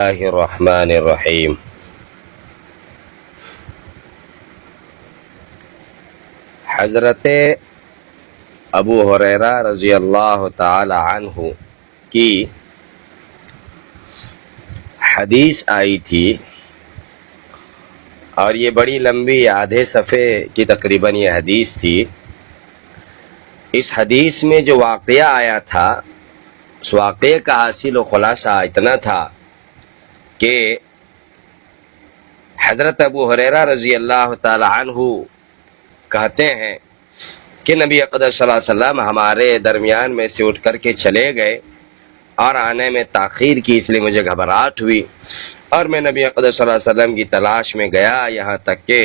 اللہ الرحمن الرحیم۔ حضرت ابو ہریرہ رضی اللہ تعالی عنہ کی حدیث آئی تھی، اور یہ بڑی لمبی آدھے صفحے کی تقریباً یہ حدیث تھی۔ اس حدیث میں جو واقعہ آیا تھا، اس واقعے کا حاصل و خلاصہ اتنا تھا کہ حضرت ابو ہریرہ رضی اللہ تعالی عنہ کہتے ہیں کہ نبی اقدس صلی اللہ علیہ وسلم ہمارے درمیان میں سے اٹھ کر کے چلے گئے اور آنے میں تاخیر کی، اس لیے مجھے گھبراہٹ ہوئی اور میں نبی اقدس صلی اللہ علیہ وسلم کی تلاش میں گیا، یہاں تک کہ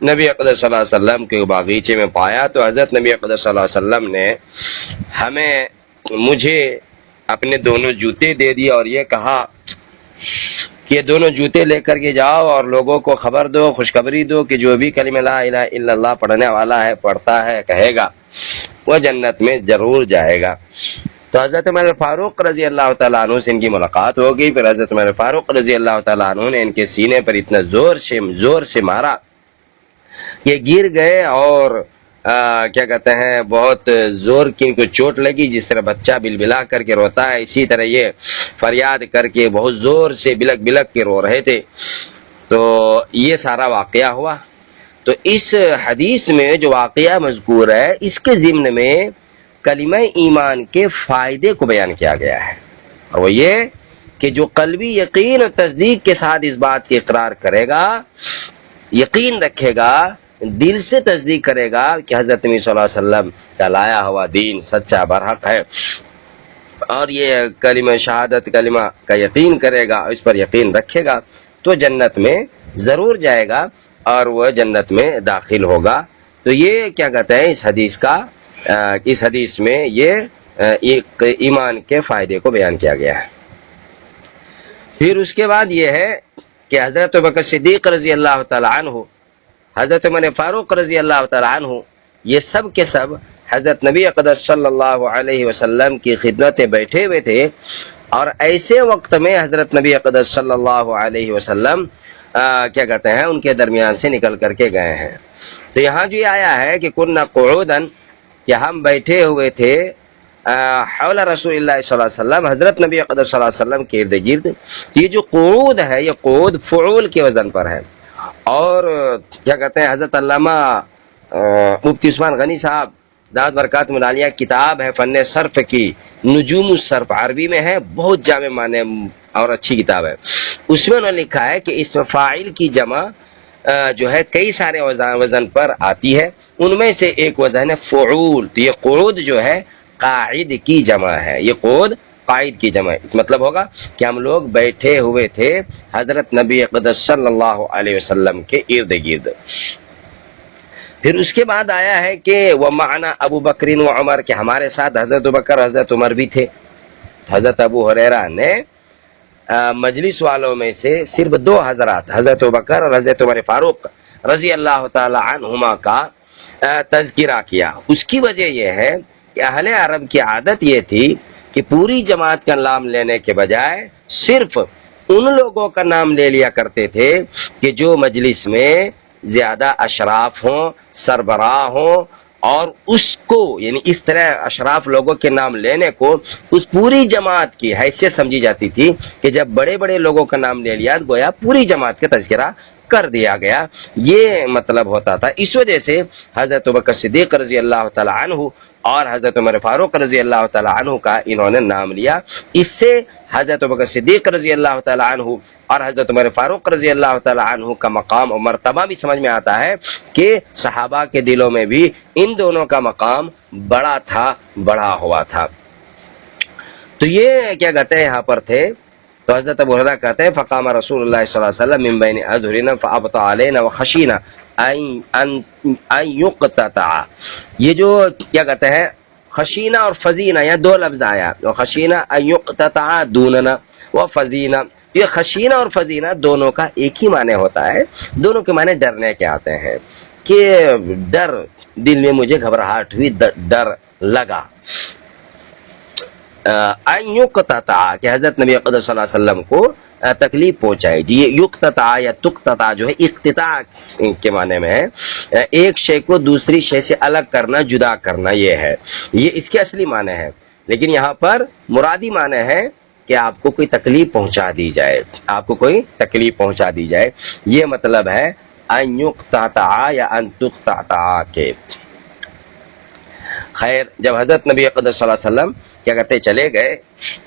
نبی اقدس صلی اللہ علیہ وسلم کے باغیچے میں پایا تو حضرت نبی اقدس صلی اللہ علیہ وسلم نے مجھے اپنے دونوں جوتے دے دیے اور یہ کہا کہ یہ دونوں جوتے لے کر کے جاؤ اور لوگوں کو خبر دو، خوشخبری دو کہ جو بھی کلمہ لا الہ الا اللہ پڑھنے والا ہے، پڑھتا ہے، کہے گا، وہ جنت میں ضرور جائے گا۔ تو حضرت عمر فاروق رضی اللہ تعالیٰ عنہ سے ان کی ملاقات ہو گئی۔ پھر حضرت عمر فاروق رضی اللہ تعالیٰ عنہ نے ان کے سینے پر اتنا زور سے مارا کہ گر گئے، اور کیا کہتے ہیں، بہت زور کی ان کو چوٹ لگی، جس طرح بچہ بلبلا کر کے روتا ہے اسی طرح یہ فریاد کر کے بہت زور سے بلک بلک کے رو رہے تھے۔ تو یہ سارا واقعہ ہوا۔ تو اس حدیث میں جو واقعہ مذکور ہے، اس کے ضمن میں کلمہ ایمان کے فائدے کو بیان کیا گیا ہے، اور وہ یہ کہ جو قلبی یقین اور تصدیق کے ساتھ اس بات کی اقرار کرے گا، یقین رکھے گا، دل سے تصدیق کرے گا کہ حضرت نبی صلی اللہ علیہ وسلم کا لایا ہوا دین سچا برحق ہے، اور یہ کلمہ شہادت کلمہ کا یقین کرے گا، اس پر یقین رکھے گا، تو جنت میں ضرور جائے گا اور وہ جنت میں داخل ہوگا۔ تو یہ کیا کہتے ہیں، اس حدیث میں یہ ایمان کے فائدے کو بیان کیا گیا ہے۔ پھر اس کے بعد یہ ہے کہ حضرت ابوبکر صدیق رضی اللہ تعالی عنہ، حضرت عمر فاروق رضی اللہ تعالی عنہ، یہ سب کے سب حضرت نبی اقدس صلی اللہ علیہ وسلم کی خدمت میں بیٹھے ہوئے تھے، اور ایسے وقت میں حضرت نبی اقدس صلی اللہ علیہ وسلم کیا کہتے ہیں، ان کے درمیان سے نکل کر کے گئے ہیں۔ تو یہاں جو آیا ہے کہ کننا قعودا، کہ ہم بیٹھے ہوئے تھے حول رسول اللہ صلی اللہ علیہ وسلم، حضرت نبی اقدس صلی اللہ علیہ وسلم کے ارد گرد۔ یہ جو قعود ہے، یہ قعود فعول کے وزن پر ہے، اور کیا کہتے ہیں، حضرت علامہ مفتی عثمان غنی صاحب دعوت برکات ملالیہ کتاب ہے فن صرف کی، نجوم الصرف، عربی میں ہے، بہت جامع معنی اور اچھی کتاب ہے۔ اس میں انہوں نے لکھا ہے کہ اس فاعل کی جمع جو ہے کئی سارے وزن پر آتی ہے، ان میں سے ایک وزن ہے فعول۔ تو یہ قعود جو ہے قاعد کی جمع ہے، یہ قعود قائد کی جمع ہے۔ اس مطلب ہوگا کہ ہم لوگ بیٹھے ہوئے تھے حضرت نبی اقدس صلی اللہ علیہ وسلم کے ارد گرد۔ پھر اس کے بعد آیا ہے کہ وہ معنی ابو بکر و عمر، کے ہمارے ساتھ حضرت بکر حضرت عمر بھی تھے۔ حضرت ابو ہریرہ نے مجلس والوں میں سے صرف دو حضرات، حضرت بکر اور حضرت عمر فاروق رضی اللہ تعالی عنہما کا تذکرہ کیا۔ اس کی وجہ یہ ہے کہ اہل عرب کی عادت یہ تھی کہ پوری جماعت کا نام لینے کے بجائے صرف ان لوگوں کا نام لے لیا کرتے تھے کہ جو مجلس میں زیادہ اشراف ہوں، سربراہ ہوں، اور اس کو یعنی اس طرح اشراف لوگوں کے نام لینے کو اس پوری جماعت کی حیثیت سمجھی جاتی تھی کہ جب بڑے بڑے لوگوں کا نام لے لیا گویا پوری جماعت کا تذکرہ کر دیا گیا، یہ مطلب ہوتا تھا۔ اس وجہ سے حضرت ابوبکر صدیق رضی اللہ تعالی عنہ اور حضرت عمر فاروق رضی اللہ تعالی عنہ کا انہوں نے نام لیا۔ اس سے حضرت ابوبکر صدیق رضی اللہ تعالی عنہ اور حضرت عمر فاروق رضی اللہ تعالی عنہ کا مقام اور مرتبہ بھی سمجھ میں آتا ہے کہ صحابہ کے دلوں میں بھی ان دونوں کا مقام بڑا تھا، بڑا ہوا تھا۔ تو یہ کیا کہتے ہیں یہاں پر تھے۔ تو حضرت ابو ہریرہ کہتے ہیں فقام رسول اللہ صلی اللہ علیہ وسلم من بین اظہرنا فابطا علینا وخشینا ان یقتطع۔ یہ جو کیا کہتے ہیں خشینہ اور فزینہ، یہ دو لفظ آیا، خشینہ ان یقتطع دوننا وفزینہ۔ یہ خشینہ اور فزینہ دونوں کا ایک ہی معنی ہوتا ہے، دونوں کے معنی ڈرنے کے آتے ہیں، کہ ڈر، دل میں مجھے گھبراہٹ ہوئی، ڈر لگا۔ ان یقتطع کہ حضرت نبی اقدس صلی اللہ علیہ وسلم کو تکلیف پہنچائے. جی یہ یقتطع یا تقتطع جو ہے اقتطاع کے معنی میں ہے، ایک شے کو دوسری شے سے الگ کرنا، جدا کرنا، یہ ہے، یہ اس کے اصلی معنی ہے. لیکن یہاں پر مرادی معنی ہے کہ آپ کو کوئی تکلیف پہنچا دی جائے، آپ کو کوئی تکلیف پہنچا دی جائے، یہ مطلب ہے ان یقتطع یا ان تقتطع کے. خیر جب حضرت نبی اقدس صلی اللہ علیہ وسلم کیا کہتے چلے گئے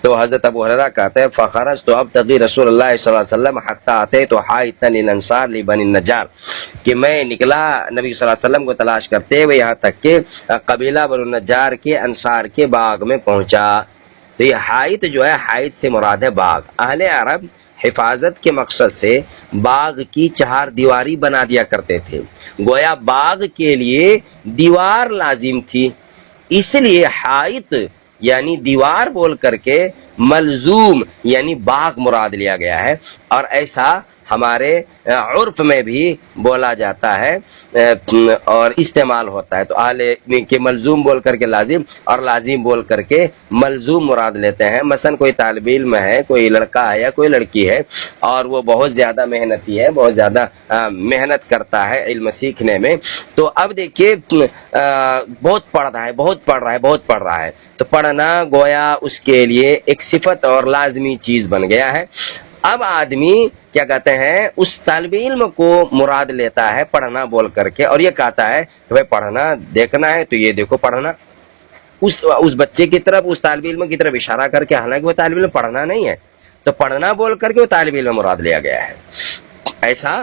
تو حضرت ابو ہریرہ کہتے ہیں فخرجت ابتغی رسول اللہ صلی اللہ علیہ وسلم حتی اتیت حائطا للانصار لبنی النجار، کہ میں نکلا نبی صلی اللہ علیہ وسلم کو تلاش کرتے ہوئے یہاں تک کہ قبیلہ بنو النجار کے انصار کے باغ میں پہنچا. تو یہ حائط جو ہے، حائط سے مراد ہے باغ. اہل عرب حفاظت کے مقصد سے باغ کی چہار دیواری بنا دیا کرتے تھے، گویا باغ کے لیے دیوار لازم تھی، اس لیے حائط یعنی دیوار بول کر کے ملزوم یعنی باغ مراد لیا گیا ہے. اور ایسا ہمارے عرف میں بھی بولا جاتا ہے اور استعمال ہوتا ہے. تو اہل کے ملزوم بول کر کے لازم اور لازم بول کر کے ملزوم مراد لیتے ہیں. مثلا کوئی طالب علم ہے، کوئی لڑکا ہے یا کوئی لڑکی ہے اور وہ بہت زیادہ محنتی ہے، بہت زیادہ محنت کرتا ہے علم سیکھنے میں، تو اب دیکھیے بہت پڑھ رہا ہے، بہت پڑھ رہا ہے، تو پڑھنا گویا اس کے لیے ایک صفت اور لازمی چیز بن گیا ہے. اب آدمی کیا کہتے ہیں اس طالب علم کو مراد لیتا ہے پڑھنا بول کر کے، اور یہ کہتا ہے کہ بھائی پڑھنا دیکھنا ہے تو یہ دیکھو پڑھنا، اس بچے کی طرف، اس طالب علم کی طرف اشارہ کر کے، حالانکہ وہ طالب علم پڑھنا نہیں ہے، تو پڑھنا بول کر کے وہ طالب علم مراد لیا گیا ہے. ایسا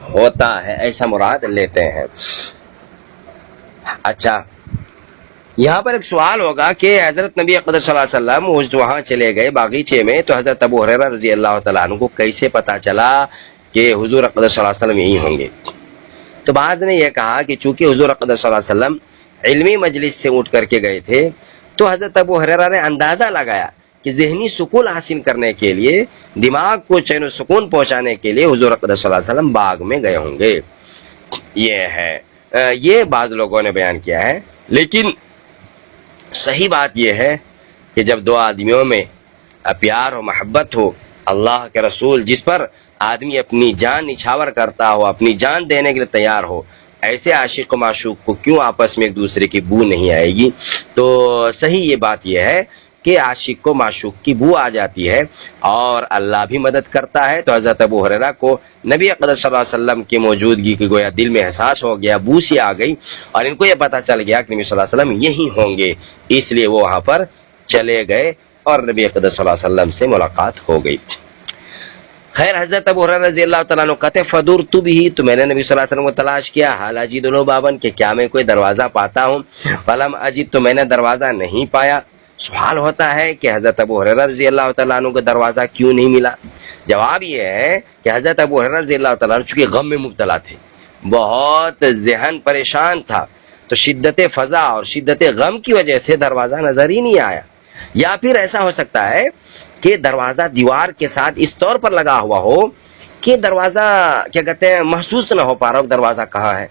ہوتا ہے، ایسا مراد لیتے ہیں. اچھا یہاں پر ایک سوال ہوگا کہ حضرت نبی اقدس صلی اللہ علیہ وسلم وہاں چلے گئے باغیچے میں، تو حضرت ابو ہریرہ رضی اللہ تعالیٰ عنہ کو کیسے پتا چلا کہ حضور اقدس صلی اللہ علیہ وسلم یہی ہوں گے؟ تو بعض نے یہ کہا کہ چونکہ حضور اقدس صلی اللہ علیہ وسلم علمی مجلس سے اٹھ کر کے گئے تھے، تو حضرت ابو ہریرہ نے اندازہ لگایا کہ ذہنی سکون حاصل کرنے کے لیے، دماغ کو چین و سکون پہنچانے کے لیے حضور اقدس صلی اللہ علیہ وسلم باغ میں گئے ہوں گے. یہ ہے، یہ بعض لوگوں نے بیان کیا ہے. لیکن صحیح بات یہ ہے کہ جب دو آدمیوں میں پیار و محبت ہو، اللہ کے رسول جس پر آدمی اپنی جان نچھاور کرتا ہو، اپنی جان دینے کے لیے تیار ہو، ایسے عاشق و معشوق کو کیوں آپس میں ایک دوسرے کی بو نہیں آئے گی؟ تو صحیح یہ بات یہ ہے کہ عاشق کو معشوق کی بو آ جاتی ہے اور اللہ بھی مدد کرتا ہے. تو حضرت ابو ہریرہ کو نبی اقدس صلی اللہ علیہ وسلم کی موجودگی کی گویا دل میں احساس ہو گیا، بو سی آ گئی، اور ان کو یہ پتا چل گیا کہ نبی صلی اللہ علیہ وسلم یہی ہوں گے، اس لیے وہ وہاں پر چلے گئے اور نبی اقدس صلی اللہ علیہ وسلم سے ملاقات ہو گئی. خیر حضرت ابو ہریرہ رضی اللہ تعالیٰ عنہ کہتے فدرت بھی، تو میں نے نبی صلی اللہ علیہ وسلم کو تلاش کیا، حال اجد لو بابن کہ کیا میں کوئی دروازہ پاتا ہوں، فلم اجد تو میں نے دروازہ نہیں پایا. سوال ہوتا ہے کہ حضرت ابو ہریرہ رضی اللہ تعالیٰ عنہ کو دروازہ کیوں نہیں ملا؟ جواب یہ ہے کہ حضرت ابو ہریرہ رضی اللہ تعالیٰ عنہ چونکہ غم میں مبتلا تھے، بہت ذہن پریشان تھا، تو شدت فضا اور شدت غم کی وجہ سے دروازہ نظر ہی نہیں آیا. یا پھر ایسا ہو سکتا ہے کہ دروازہ دیوار کے ساتھ اس طور پر لگا ہوا ہو کہ دروازہ کیا کہتے ہیں محسوس نہ ہو پا رہا ہو دروازہ کہاں ہے.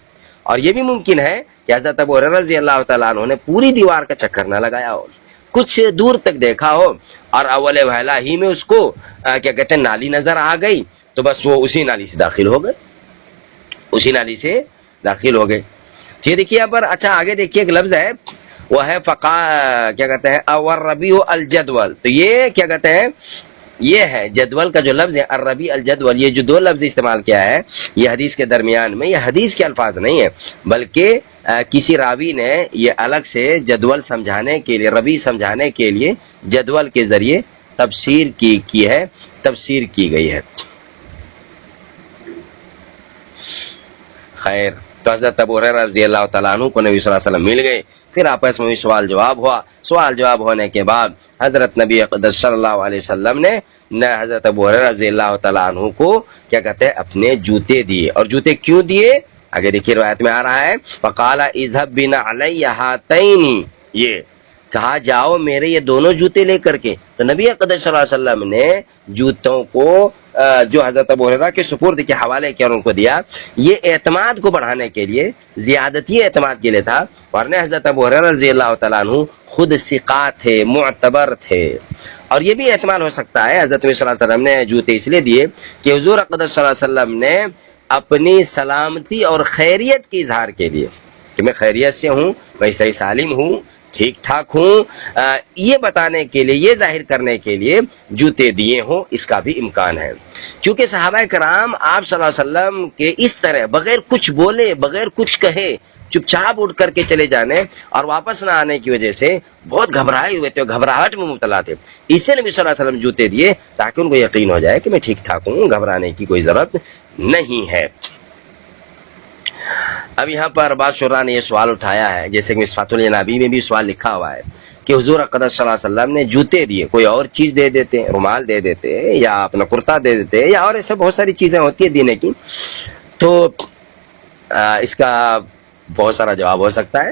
اور یہ بھی ممکن ہے کہ حضرت ابو ہریرہ رضی اللہ تعالیٰ عنہ نے پوری دیوار کا چکر نہ لگایا ہو، کچھ دور تک دیکھا ہو اور اول وہلا ہی میں اس کو کیا کہتے ہیں نالی نظر آ گئی، تو بس وہ اسی نالی سے داخل ہو گئے، اسی نالی سے داخل ہو گئے. یہ دیکھیے یہاں پر، اچھا آگے دیکھیے ایک لفظ ہے وہ ہے کیا کہتے ہیں الربیع الجدول. تو یہ کیا کہتے ہیں، یہ ہے جدول کا جو لفظ ہے الربیع الجدول، یہ جو دو لفظ استعمال کیا ہے یہ حدیث کے درمیان میں، یہ حدیث کے الفاظ نہیں ہے بلکہ کسی راوی نے یہ الگ سے جدول سمجھانے کے لیے، ربیع سمجھانے کے لیے جدول کے ذریعے تفسیر کی ہے، تفسیر کی گئی ہے. خیر تو حضرت ابو ہریرہ رضی اللہ تعالیٰ عنہ کو نبی صلی اللہ علیہ وسلم مل گئے، پھر آپس میں سوال جواب ہوا. سوال جواب ہونے کے بعد حضرت نبی اقدس صلی اللہ علیہ وسلم نے حضرت ابو ہریرہ رضی اللہ تعالیٰ عنہ کو کیا کہتے ہیں اپنے جوتے دیے. اور جوتے کیوں دیے آگے دیکھیے روایت میں آ رہا ہے، فقال اذهب بنا علی هاتین، یہ کہا جاؤ میرے یہ دونوں جوتے لے کر کے. تو نبی اقدس صلی اللہ علیہ وسلم نے جوتوں کو جو حضرت ابو ہریرہ کے سپرد کے حوالے کیا اور ان کو دیا، یہ اعتماد کو بڑھانے کے لیے، زیادتی اعتماد کے لیے تھا، ورنہ حضرت ابو ہریرہ رضی اللہ تعالیٰ عنہ خود ثقات تھے، معتبر تھے۔ اور یہ بھی احتمال ہو سکتا ہے حضرت نبی صلی اللہ علیہ وسلم نے جوتے اس لیے دیے کہ حضور اقدس صلی اللہ علیہ وسلم نے اپنی سلامتی اور خیریت کے اظہار کے لیے کہ میں خیریت سے ہوں، میں صحیح سالم ہوں، ٹھیک ٹھاک ہوں، یہ بتانے کے لیے، یہ ظاہر کرنے کے لیے جوتے دیے ہوں، اس کا بھی امکان ہے۔ کیونکہ صحابہ کرام آپ صلی اللہ علیہ وسلم کے اس طرح بغیر کچھ بولے، بغیر کچھ کہے، چپ چاپ اٹھ کر کے چلے جانے اور واپس نہ آنے کی وجہ سے بہت گھبرائے ہوئے تھے، گھبراہٹ میں مبتلا تھے۔ اس سے نبی صلی اللہ علیہ وسلم جوتے دیے تاکہ ان کو یقین ہو جائے کہ میں ٹھیک ٹھاک ہوں، گھبرانے کی کوئی ضرورت نہیں ہے۔ اب یہاں پر بعض شعراء نے یہ سوال اٹھایا ہے، جیسے کہ مصفات الجنابی میں بھی سوال لکھا ہوا ہے کہ حضور اقدس صلی اللہ علیہ وسلم نے جوتے دیے، کوئی اور چیز دے دیتے، رومال دے دیتے یا اپنا کرتا دے دیتے یا اور ایسے بہت ساری چیزیں ہوتی ہیں دینے کی، تو اس کا بہت سارا جواب ہو سکتا ہے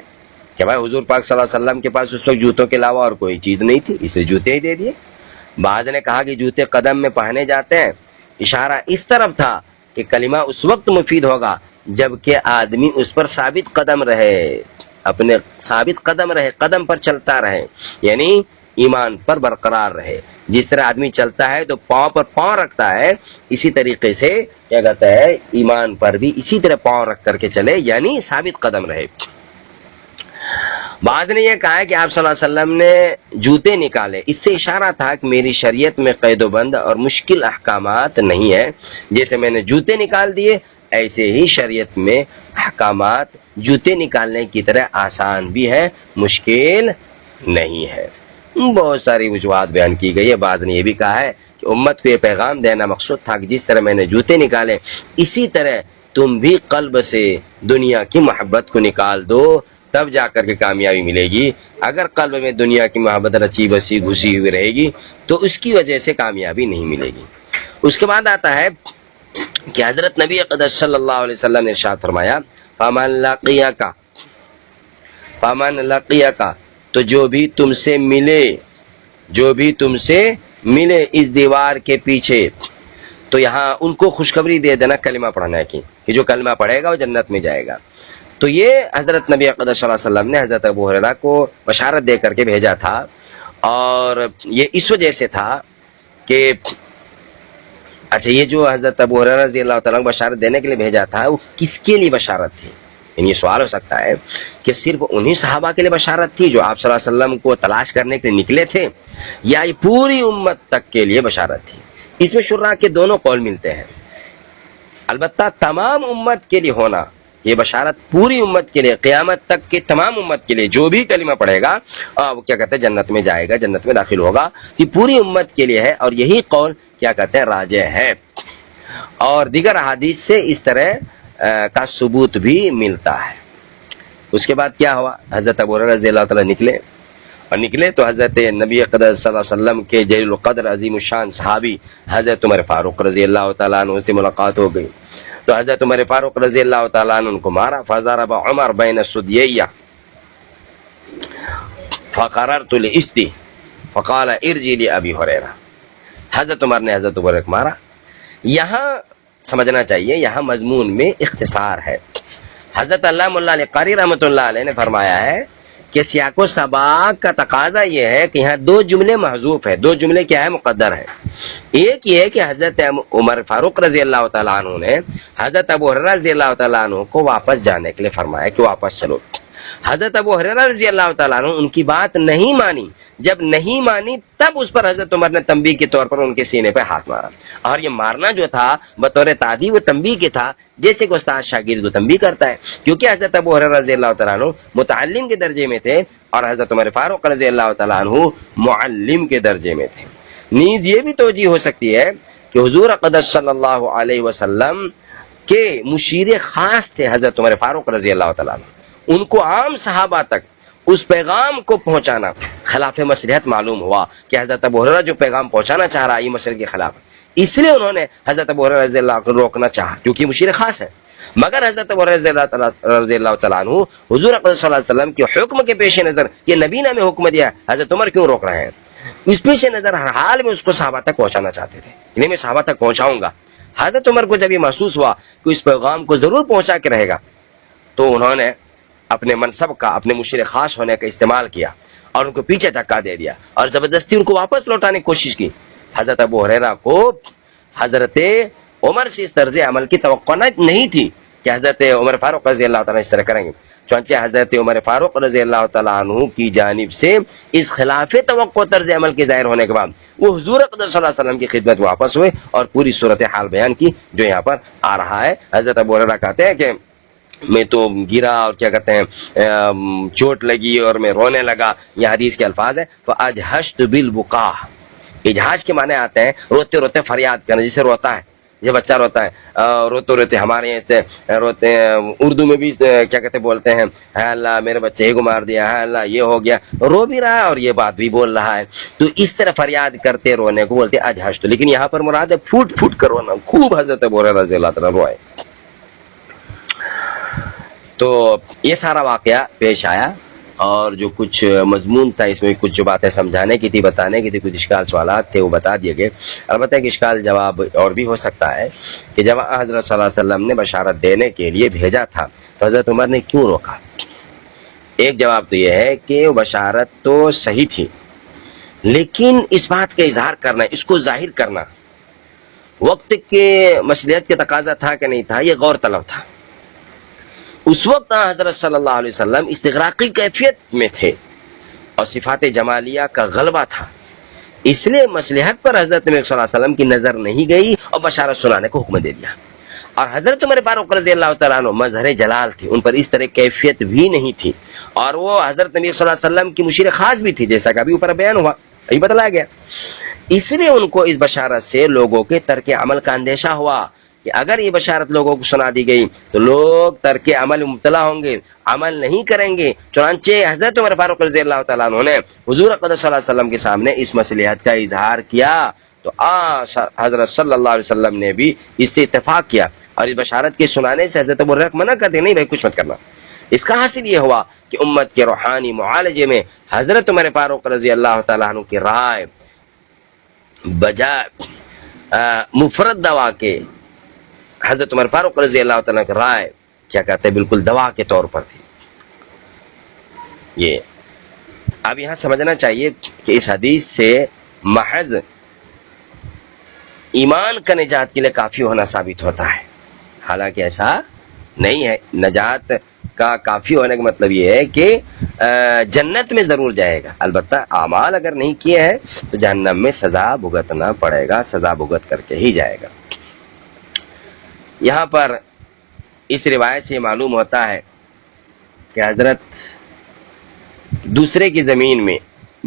کہ بھائی حضور پاک صلی اللہ علیہ وسلم کے پاس اس وقت جوتوں کے علاوہ اور کوئی چیز نہیں تھی، اسے جوتے ہی دے دیے۔ بعض نے کہا کہ جوتے قدم میں پہنے جاتے ہیں، اشارہ اس طرف تھا کہ کلمہ اس وقت مفید ہوگا جبکہ آدمی اس پر ثابت قدم رہے، اپنے ثابت قدم رہے، قدم پر چلتا رہے، یعنی ایمان پر برقرار رہے۔ جس طرح آدمی چلتا ہے تو پاؤں پر پاؤں رکھتا ہے، اسی طریقے سے کیا کہتا ہے ایمان پر بھی اسی طرح پاؤں رکھ کر کے چلے، یعنی ثابت قدم رہے۔ بعض نے یہ کہا ہے کہ آپ صلی اللہ علیہ وسلم نے جوتے نکالے، اس سے اشارہ تھا کہ میری شریعت میں قید و بند اور مشکل احکامات نہیں ہے، جیسے میں نے جوتے نکال دیے ایسے ہی شریعت میں احکامات جوتے نکالنے کی طرح آسان بھی ہے، مشکل نہیں ہے۔ بہت ساری وجوہات بیان کی گئی ہے۔ بعض نے یہ بھی کہا ہے کہ امت کو یہ پیغام دینا مقصود تھا کہ جس طرح میں نے جوتے نکالے اسی طرح تم بھی قلب سے دنیا کی محبت کو نکال دو، تب جا کر کے کامیابی ملے گی۔ اگر قلب میں دنیا کی محبت رچی بسی گھسی ہوئی رہے گی تو اس کی وجہ سے کامیابی نہیں ملے گی۔ اس کے بعد آتا ہے کہ حضرت نبی اقدس صلی اللہ علیہ وسلم نے ارشاد فرمایا فمن لقیک تو جو بھی تم سے ملے اس دیوار کے پیچھے، تو یہاں ان کو خوشخبری دے دینا کلمہ پڑھنے کی کہ جو کلمہ پڑھے گا وہ جنت میں جائے گا۔ تو یہ حضرت نبی اقدس صلی اللہ علیہ وسلم نے حضرت ابو ہریرہ کو بشارت دے کر کے بھیجا تھا، اور یہ اس وجہ سے تھا کہ اچھا یہ جو حضرت ابو ہریرہ رضی اللہ تعالیٰ عنہ بشارت دینے کے لیے بھیجا تھا وہ کس کے لیے بشارت تھی؟ یعنی یہ سوال ہو سکتا ہے کہ صرف انہی صحابہ کے لیے بشارت تھی جو آپ صلی اللہ علیہ وسلم کو تلاش کرنے کے لیے نکلے تھے، یا یہ پوری امت تک کے لیے بشارت تھی؟ اس میں شراح کے دونوں قول ملتے ہیں۔ البتہ تمام امت کے لیے ہونا، یہ بشارت پوری امت کے لیے، قیامت تک کے تمام امت کے لیے، جو بھی کلمہ پڑھے گا وہ کیا کہتے ہیں جنت میں جائے گا، جنت میں داخل ہوگا، یہ پوری امت کے لیے ہے، اور یہی قول کیا کہتے ہیں راجح ہے، اور دیگر احادیث سے اس طرح کا ثبوت بھی ملتا ہے۔ اس کے بعد کیا ہوا؟ حضرت ابو ہریرہ رضی اللہ تعالیٰ نکلے تو حضرت نبی اقدس صلی اللہ علیہ وسلم کے جلیل القدر عظیم الشان صحابی حضرت عمر فاروق رضی اللہ تعالیٰ عنہ سے ملاقات ہو گئی، تو حضرت عمر فاروق رضی اللہ تعالیٰ عنہ ان کو مارا، فضرب عمر بین الثدییہ فقررت لاستی فقال ارجع لابی ہریرہ۔ حضرت عمر نے حضرت ابو ہریرہ کو مارا۔ یہاں سمجھنا چاہیے، یہاں مضمون میں اختصار ہے۔ حضرت علامہ اللہ علیہ قاری رحمۃ اللہ علیہ نے فرمایا ہے کہ سیاق و سباق کا تقاضا یہ ہے کہ یہاں دو جملے محذوف ہے، دو جملے کیا ہے؟ مقدر ہے۔ ایک یہ ہے کہ حضرت عمر فاروق رضی اللہ تعالیٰ عنہ نے حضرت ابو ہریرہ رضی اللہ تعالیٰ عنہ کو واپس جانے کے لیے فرمایا کہ واپس چلو۔ حضرت ابو ہریرہ رضی اللہ تعالیٰ عنہ ان کی بات نہیں مانی، جب نہیں مانی تب اس پر حضرت عمر نے تنبیہ کے طور پر ان کے سینے پہ ہاتھ مارا، اور یہ مارنا جو تھا بطور تعدیب و تنبیہ کے تھا، جیسے کہ استاد شاگرد کو تنبیہ کرتا ہے، کیونکہ حضرت ابو ہریرہ رضی اللہ تعالیٰ عنہ متعلم کے درجے میں تھے اور حضرت عمر فاروق رضی اللہ تعالیٰ عنہ معلم کے درجے میں تھے۔ نیز یہ بھی توجیہ ہو سکتی ہے کہ حضور اقدس صلی اللہ علیہ وسلم کے مشیر خاص تھے حضرت عمر فاروق رضی اللہ تعالیٰ عنہ، ان کو عام صحابہ تک اس پیغام کو پہنچانا خلاف مصلحت معلوم ہوا کہ حضرت ابو ہریرہ جو پیغام پہنچانا چاہ رہا ہے یہ مسئلے کے خلاف، اس لیے انہوں نے حضرت ابو ہریرہ رضی اللہ عنہ کو روکنا چاہا کیونکہ مشیر خاص ہے۔ مگر حضرت ابو ہریرہ رضی اللہ تعالیٰ عنہ حضور اقدس صلی اللہ علیہ وسلم کے حکم کے پیش نظر یہ نبی نے ہمیں حکم دیا، حضرت عمر کیوں روک رہے ہیں؟ اس پیش نظر ہر حال میں اس کو صحابہ تک پہنچانا چاہتے تھے، انہیں میں صحابہ تک پہنچاؤں گا۔ حضرت عمر کو جب یہ محسوس ہوا کہ اس پیغام کو ضرور پہنچا کے رہے گا، تو انہوں نے اپنے منصب کا، اپنے مشیر خاص ہونے کا استعمال کیا اور ان کو پیچھے دھکا دے دیا اور زبردستی ان کو واپس لوٹانے کی کوشش کی۔ حضرت ابو ہریرہ کو حضرت عمر سے اس طرز عمل کی توقع نہیں تھی کہ حضرت عمر فاروق رضی اللہ تعالیٰ اس طرح کریں گے، چنانچہ حضرت عمر فاروق رضی اللہ تعالیٰ عنہ کی جانب سے اس خلاف توقع طرز عمل کے ظاہر ہونے کے بعد وہ حضور اقدس صلی اللہ علیہ وسلم کی خدمت میں واپس ہوئے اور پوری صورتحال بیان کی جو یہاں پر آ رہا ہے۔ حضرت ابو ہریرہ کہتے ہیں کہ میں تو گرا اور کیا کہتے ہیں چوٹ لگی اور میں رونے لگا، یہ حدیث کے الفاظ ہیں۔ فاجہشت بالبکا، اجہاج کے معنی آتے ہیں روتے روتے فریاد کرنا، جسے روتا ہے یہ بچہ روتا ہے، روتے روتے ہمارے یہاں سے روتے ہیں، اردو میں بھی کیا کہتے بولتے ہیں ہے اللہ میرے بچے کو مار دیا، ہے اللہ یہ ہو گیا، رو بھی رہا ہے اور یہ بات بھی بول رہا ہے، تو اس طرح فریاد کرتے رونے کو بولتے اجہشت، لیکن یہاں پر مراد ہے پھوٹ پھوٹ کر رونا، خوب حضرت ابو ہریرہ رضی اللہ تعالیٰ روئے۔ تو یہ سارا واقعہ پیش آیا اور جو کچھ مضمون تھا اس میں کچھ جو باتیں سمجھانے کی تھی، بتانے کی تھی، کچھ اشکال سوالات تھے وہ بتا دیے گئے۔ البتہ ایک اشکال جواب اور بھی ہو سکتا ہے کہ جب حضرت صلی اللہ علیہ وسلم نے بشارت دینے کے لیے بھیجا تھا تو حضرت عمر نے کیوں روکا؟ ایک جواب تو یہ ہے کہ وہ بشارت تو صحیح تھی، لیکن اس بات کا اظہار کرنا، اس کو ظاہر کرنا وقت کے مصلحت کے تقاضا تھا کہ نہیں تھا، یہ غور طلب تھا۔ اس وقت حضرت صلی اللہ علیہ وسلم استغراقی کیفیت میں تھے اور صفات جمالیہ کا غلبہ تھا، اس لیے مصلحت پر حضرت نبی صلی اللہ علیہ وسلم کی نظر نہیں گئی اور بشارت سنانے کو حکم دے دیا۔ اور حضرت عمر فاروق رضی اللہ تعالیٰ عنہ مظہر جلال تھی، ان پر اس طرح کیفیت بھی نہیں تھی، اور وہ حضرت نبی صلی اللہ علیہ وسلم کی مشیر خاص بھی تھی، جیسا کہ ابھی اوپر بیان ہوا، ابھی بتلایا گیا۔ اس لیے ان کو اس بشارت سے لوگوں کے ترک عمل کا اندیشہ ہوا کہ اگر یہ بشارت لوگوں کو سنا دی گئی تو لوگ ترک عمل میں مبتلا ہوں گے، عمل نہیں کریں گے۔ چنانچہ حضرت عمر فاروق رضی اللہ تعالیٰ عنہ نے حضور اقدس صلی اللہ علیہ وسلم کے سامنے اس مصلحت کا اظہار کیا، تو حضرت صلی اللہ علیہ وسلم نے بھی اس سے اتفاق کیا اور اس بشارت کے سنانے سے حضرت ابو ہریرہ منع کر دیا، نہیں بھائی کچھ مت کرنا۔ اس کا حاصل یہ ہوا کہ امت کے روحانی معالجے میں حضرت عمر فاروق رضی اللہ تعالیٰ عنہ کی رائے بجائے مفرد دوا کے، حضرت عمر فاروق رضی اللہ تعالیٰ کی رائے کیا کہتے ہیں بالکل دوا کے طور پر تھی۔ یہ اب یہاں سمجھنا چاہیے کہ اس حدیث سے محض ایمان کا نجات کے لیے کافی ہونا ثابت ہوتا ہے، حالانکہ ایسا نہیں ہے۔ نجات کا کافی ہونے کا مطلب یہ ہے کہ جنت میں ضرور جائے گا، البتہ اعمال اگر نہیں کیے ہیں تو جہنم میں سزا بھگتنا پڑے گا، سزا بھگت کر کے ہی جائے گا۔ یہاں پر اس روایت سے معلوم ہوتا ہے کہ حضرت دوسرے کی زمین میں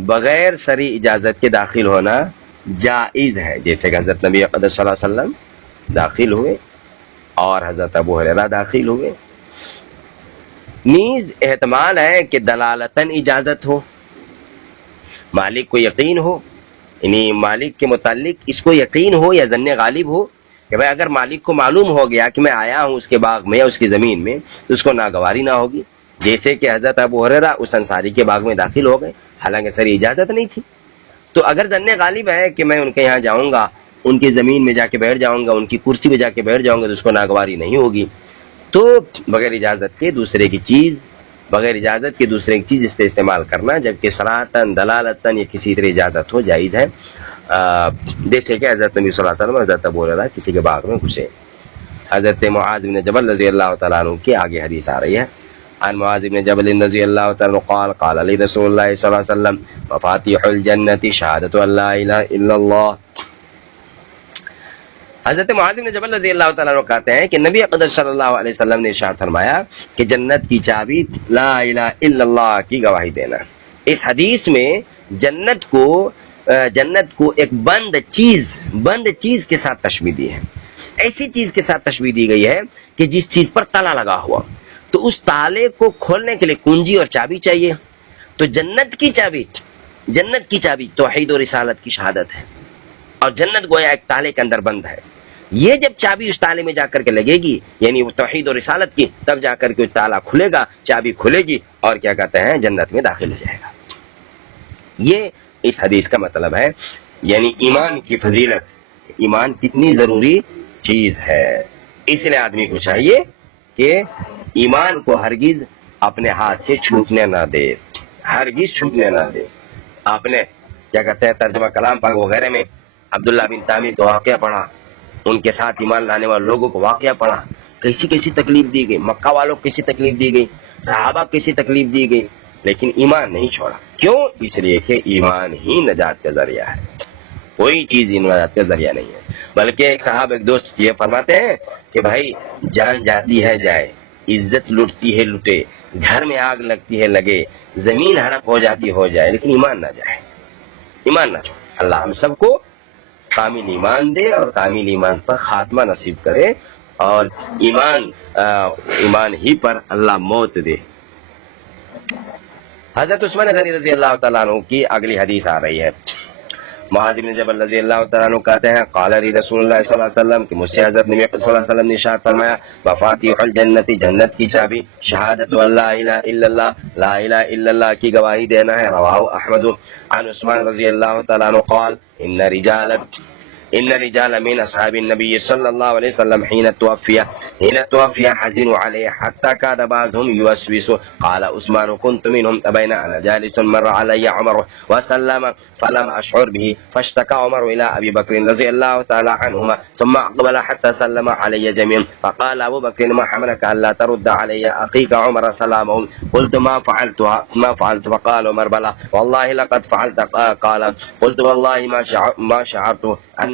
بغیر سری اجازت کے داخل ہونا جائز ہے، جیسے کہ حضرت نبی اقدس صلی اللہ علیہ وسلم داخل ہوئے اور حضرت ابو ہریرہ داخل ہوئے۔ نیز احتمال ہے کہ دلالتاً اجازت ہو، مالک کو یقین ہو، یعنی مالک کے متعلق اس کو یقین ہو یا ظن غالب ہو کہ بھائی اگر مالک کو معلوم ہو گیا کہ میں آیا ہوں اس کے باغ میں یا اس کی زمین میں تو اس کو ناگواری نہ ہوگی، جیسے کہ حضرت ابو ہریرہ اس انصاری کے باغ میں داخل ہو گئے حالانکہ سری اجازت نہیں تھی۔ تو اگر ظن غالب ہے کہ میں ان کے یہاں جاؤں گا، ان کی زمین میں جا کے بیٹھ جاؤں گا، ان کی کرسی پہ جا کے بیٹھ جاؤں گا تو اس کو ناگواری نہیں ہوگی، تو بغیر اجازت کے دوسرے کی چیز اس سے استعمال کرنا، جبکہ صراحتاً دلالتاً یا کسی طرح اجازت ہو جائز ہے، جیسے کہ حضرت نبی صلی اللہ علیہ وسلم حضرت ابو ہریرہ کسی کے باغ میں گھسے۔ حضرت معاذ بن جبل رضی اللہ تعالیٰ عنہ کی آگے حدیث آ رہی ہے۔ عن معاذ بن جبل رضی اللہ تعالیٰ عنہ قال قال علی رسول اللہ صلی اللہ علیہ وسلم مفاتیح الجنت شہادت ان لا الہ الا اللہ۔ حضرت معاذ بن جبل رضی اللہ تعالیٰ عنہ کہتے ہیں کہ نبی اقدس صلی اللہ علیہ وسلم نے ارشاد فرمایا کہ جنت کی چابی لا الہ الا اللہ کی گواہی دینا۔ اس حدیث میں جنت کو ایک بند چیز کے ساتھ تشبیہ دی ہے، ایسی چیز کے ساتھ تشبیہ دی گئی ہے کہ جس چیز پر تالا لگا ہوا، تو اس تالے کو کھولنے کے لیے کنجی اور چابی چاہیے۔ تو جنت کی چابی توحید و رسالت کی شہادت ہے، اور جنت گویا ایک تالے کے اندر بند ہے۔ یہ جب چابی اس تالے میں جا کر کے لگے گی، یعنی وہ توحید و رسالت کی، تب جا کر کے تالا کھلے گا، چابی کھلے گی اور کیا کہتے ہیں جنت میں داخل ہو جائے گا۔ یہ اس حدیث کا مطلب ہے یعنی ایمان کی فضیلت، ایمان کتنی ضروری چیز ہے، اس لیے آدمی کو چاہیے کہ ایمان کو ہرگز اپنے ہاتھ سے چھوٹنے نہ دے، ہرگز چھوٹنے نہ دے۔ آپ نے کیا کہتے ہیں ترجمہ کلام پاک وغیرہ میں عبداللہ بن تامر کا واقعہ پڑھا، ان کے ساتھ ایمان لانے والے لوگوں کو واقعہ پڑھا، کیسی تکلیف دی گئی، مکہ والوں کو کیسی تکلیف دی گئی، صحابہ کو کیسی تکلیف دی گئی، لیکن ایمان نہیں چھوڑا۔ کیوں؟ اس لیے کہ ایمان ہی نجات کا ذریعہ ہے، کوئی چیز نجات کا ذریعہ نہیں ہے۔ بلکہ ایک صاحب ایک دوست یہ فرماتے ہیں کہ بھائی جان جاتی ہے جائے، عزت لٹتی ہے لٹے، گھر میں آگ لگتی ہے لگے، زمین ہڑپ ہو جاتی ہو جائے، لیکن ایمان نہ جائے، ایمان نہ چھوڑے۔ اللہ ہم سب کو کامل ایمان دے اور کامل ایمان پر خاتمہ نصیب کرے، اور ایمان ہی پر اللہ موت دے۔ حضرت عثمان غنی رضی اللہ تعالیٰ عنہ کی اگلی حدیث آ رہی ہے۔ معاذ بن جبل رضی اللہ تعالیٰ عنہ کہتے ہیں قال علی رسول اللہ صلی اللہ علیہ وسلم کہ مجھ سے حضرت نبی صلی اللہ علیہ وسلم نے ارشاد فرمایا مفاتیح الجنت، جنت کی چابی شہادت ان لا الہ الا اللہ، لا الہ الا اللہ کی گواہی دینا ہے۔ رواہ احمد عن عثمان رضی اللہ تعالیٰ عنہ قال ان رجال من اصحاب النبي صلى الله عليه وسلم حين توفي حزنوا عليه حتى كاد بعضهم يوسوس. قال عثمان كنت منهم بين انا جالس مر علي عمر وسلم فلم اشعر به فاشتكى عمر الى ابي بكر رضي الله تعالى عنهما ثم اقبل حتى سلم علي جميعا فقال ابو بكر ما حملك الا ترد علي اخيك عمر سلامهم. قلت ما فعلت فقال عمر بلى والله لقد فعلت. قال قلت والله ما شعرت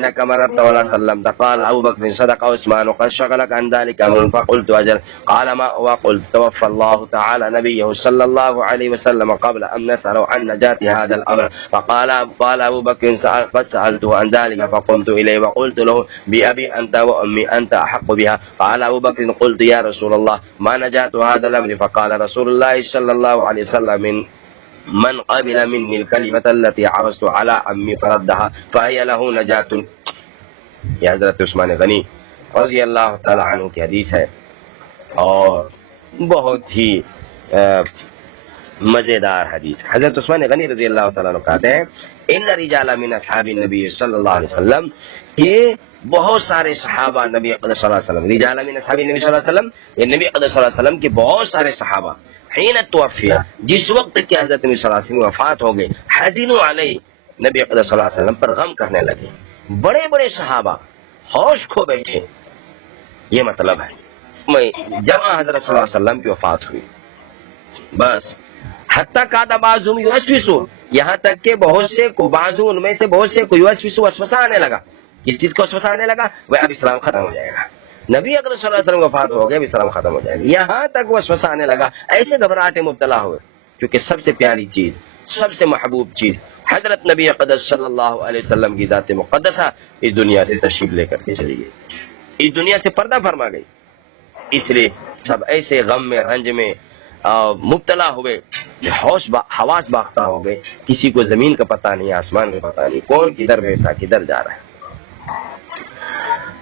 انك مررت ولا سلمت. قال ابو بكر صدق عثمان قد شغلك عن ذلك امر. فقلت اجل. قال ما وقلت توفى الله تعالى نبيه صلى الله عليه وسلم قبل ان نسأله عن نجاة هذا الامر. قال ابو بكر قد سألته عن ذلك فقمت اليه وقلت له بأبي انت وامي انت احق بها. قال ابو بكر قلت يا رسول الله ما نجاة هذا الامر. فقال رسول الله صلى الله عليه وسلم من قبل مني الكلمة التي عرضت على عمي فردها فهي له نجاة. یہ حضرت عثمان غنی رضی اللہ تعالی عنہ کی حدیث ہے اور بہت ہی مزیدار حدیث. حضرت عثمان غنی رضی اللہ تعالیٰ عنہ کہتے ہیں ان رجال من اصحاب النبی صلی اللہ علیہ وسلم، کہ بہت سارے صحابہ نبی اقدس صلی اللہ علیہ وسلم، رجال من اصحاب النبی صلی اللہ علیہ وسلم، یہ نبی اقدس صلی اللہ علیہ وسلم کے بہت سارے صحابہ حین توفیہ، جس وقت کہ حضرت نبی صلی اللہ علیہ وسلم وفات ہو گئے، حزنوا علیہ، نبی اقدس صلی اللہ علیہ وسلم پر غم کرنے لگے. بڑے بڑے صحابہ ہوش کھو بیٹھے، یہ مطلب ہے جب حضرت صلی اللہ علیہ وسلم کی وفات ہوئی بس حتی کاد بعضهم یوسوسو، یہاں تک کہ بہت سے کو بعضوں ان میں سے بہت سے کو یوسوسو وسوسہ آنے لگا. کس چیز کو وسوسہ آنے لگا؟ وہ اب اسلام ختم ہو جائے گا، نبی اکرم صلی اللہ علیہ وسلم وفات ہو گئے، اب اسلام ختم ہو جائے گا. یہاں تک وسوسہ آنے لگا، ایسے گھبراہٹ مبتلا ہوئے، کیونکہ سب سے پیاری چیز، سب سے محبوب چیز حضرت نبی اقدس صلی اللہ علیہ وسلم کی ذات مقدسہ اس دنیا سے تشریف لے کر کے چلی گئی، اس دنیا سے پردہ فرما گئی. اس لیے سب ایسے غم میں رنج میں مبتلا ہوئے، حواس باختہ ہو گئے، کسی کو زمین کا پتہ نہیں، آسمان کا پتہ نہیں، کون کدھر بیٹھا کدھر جا رہا ہے.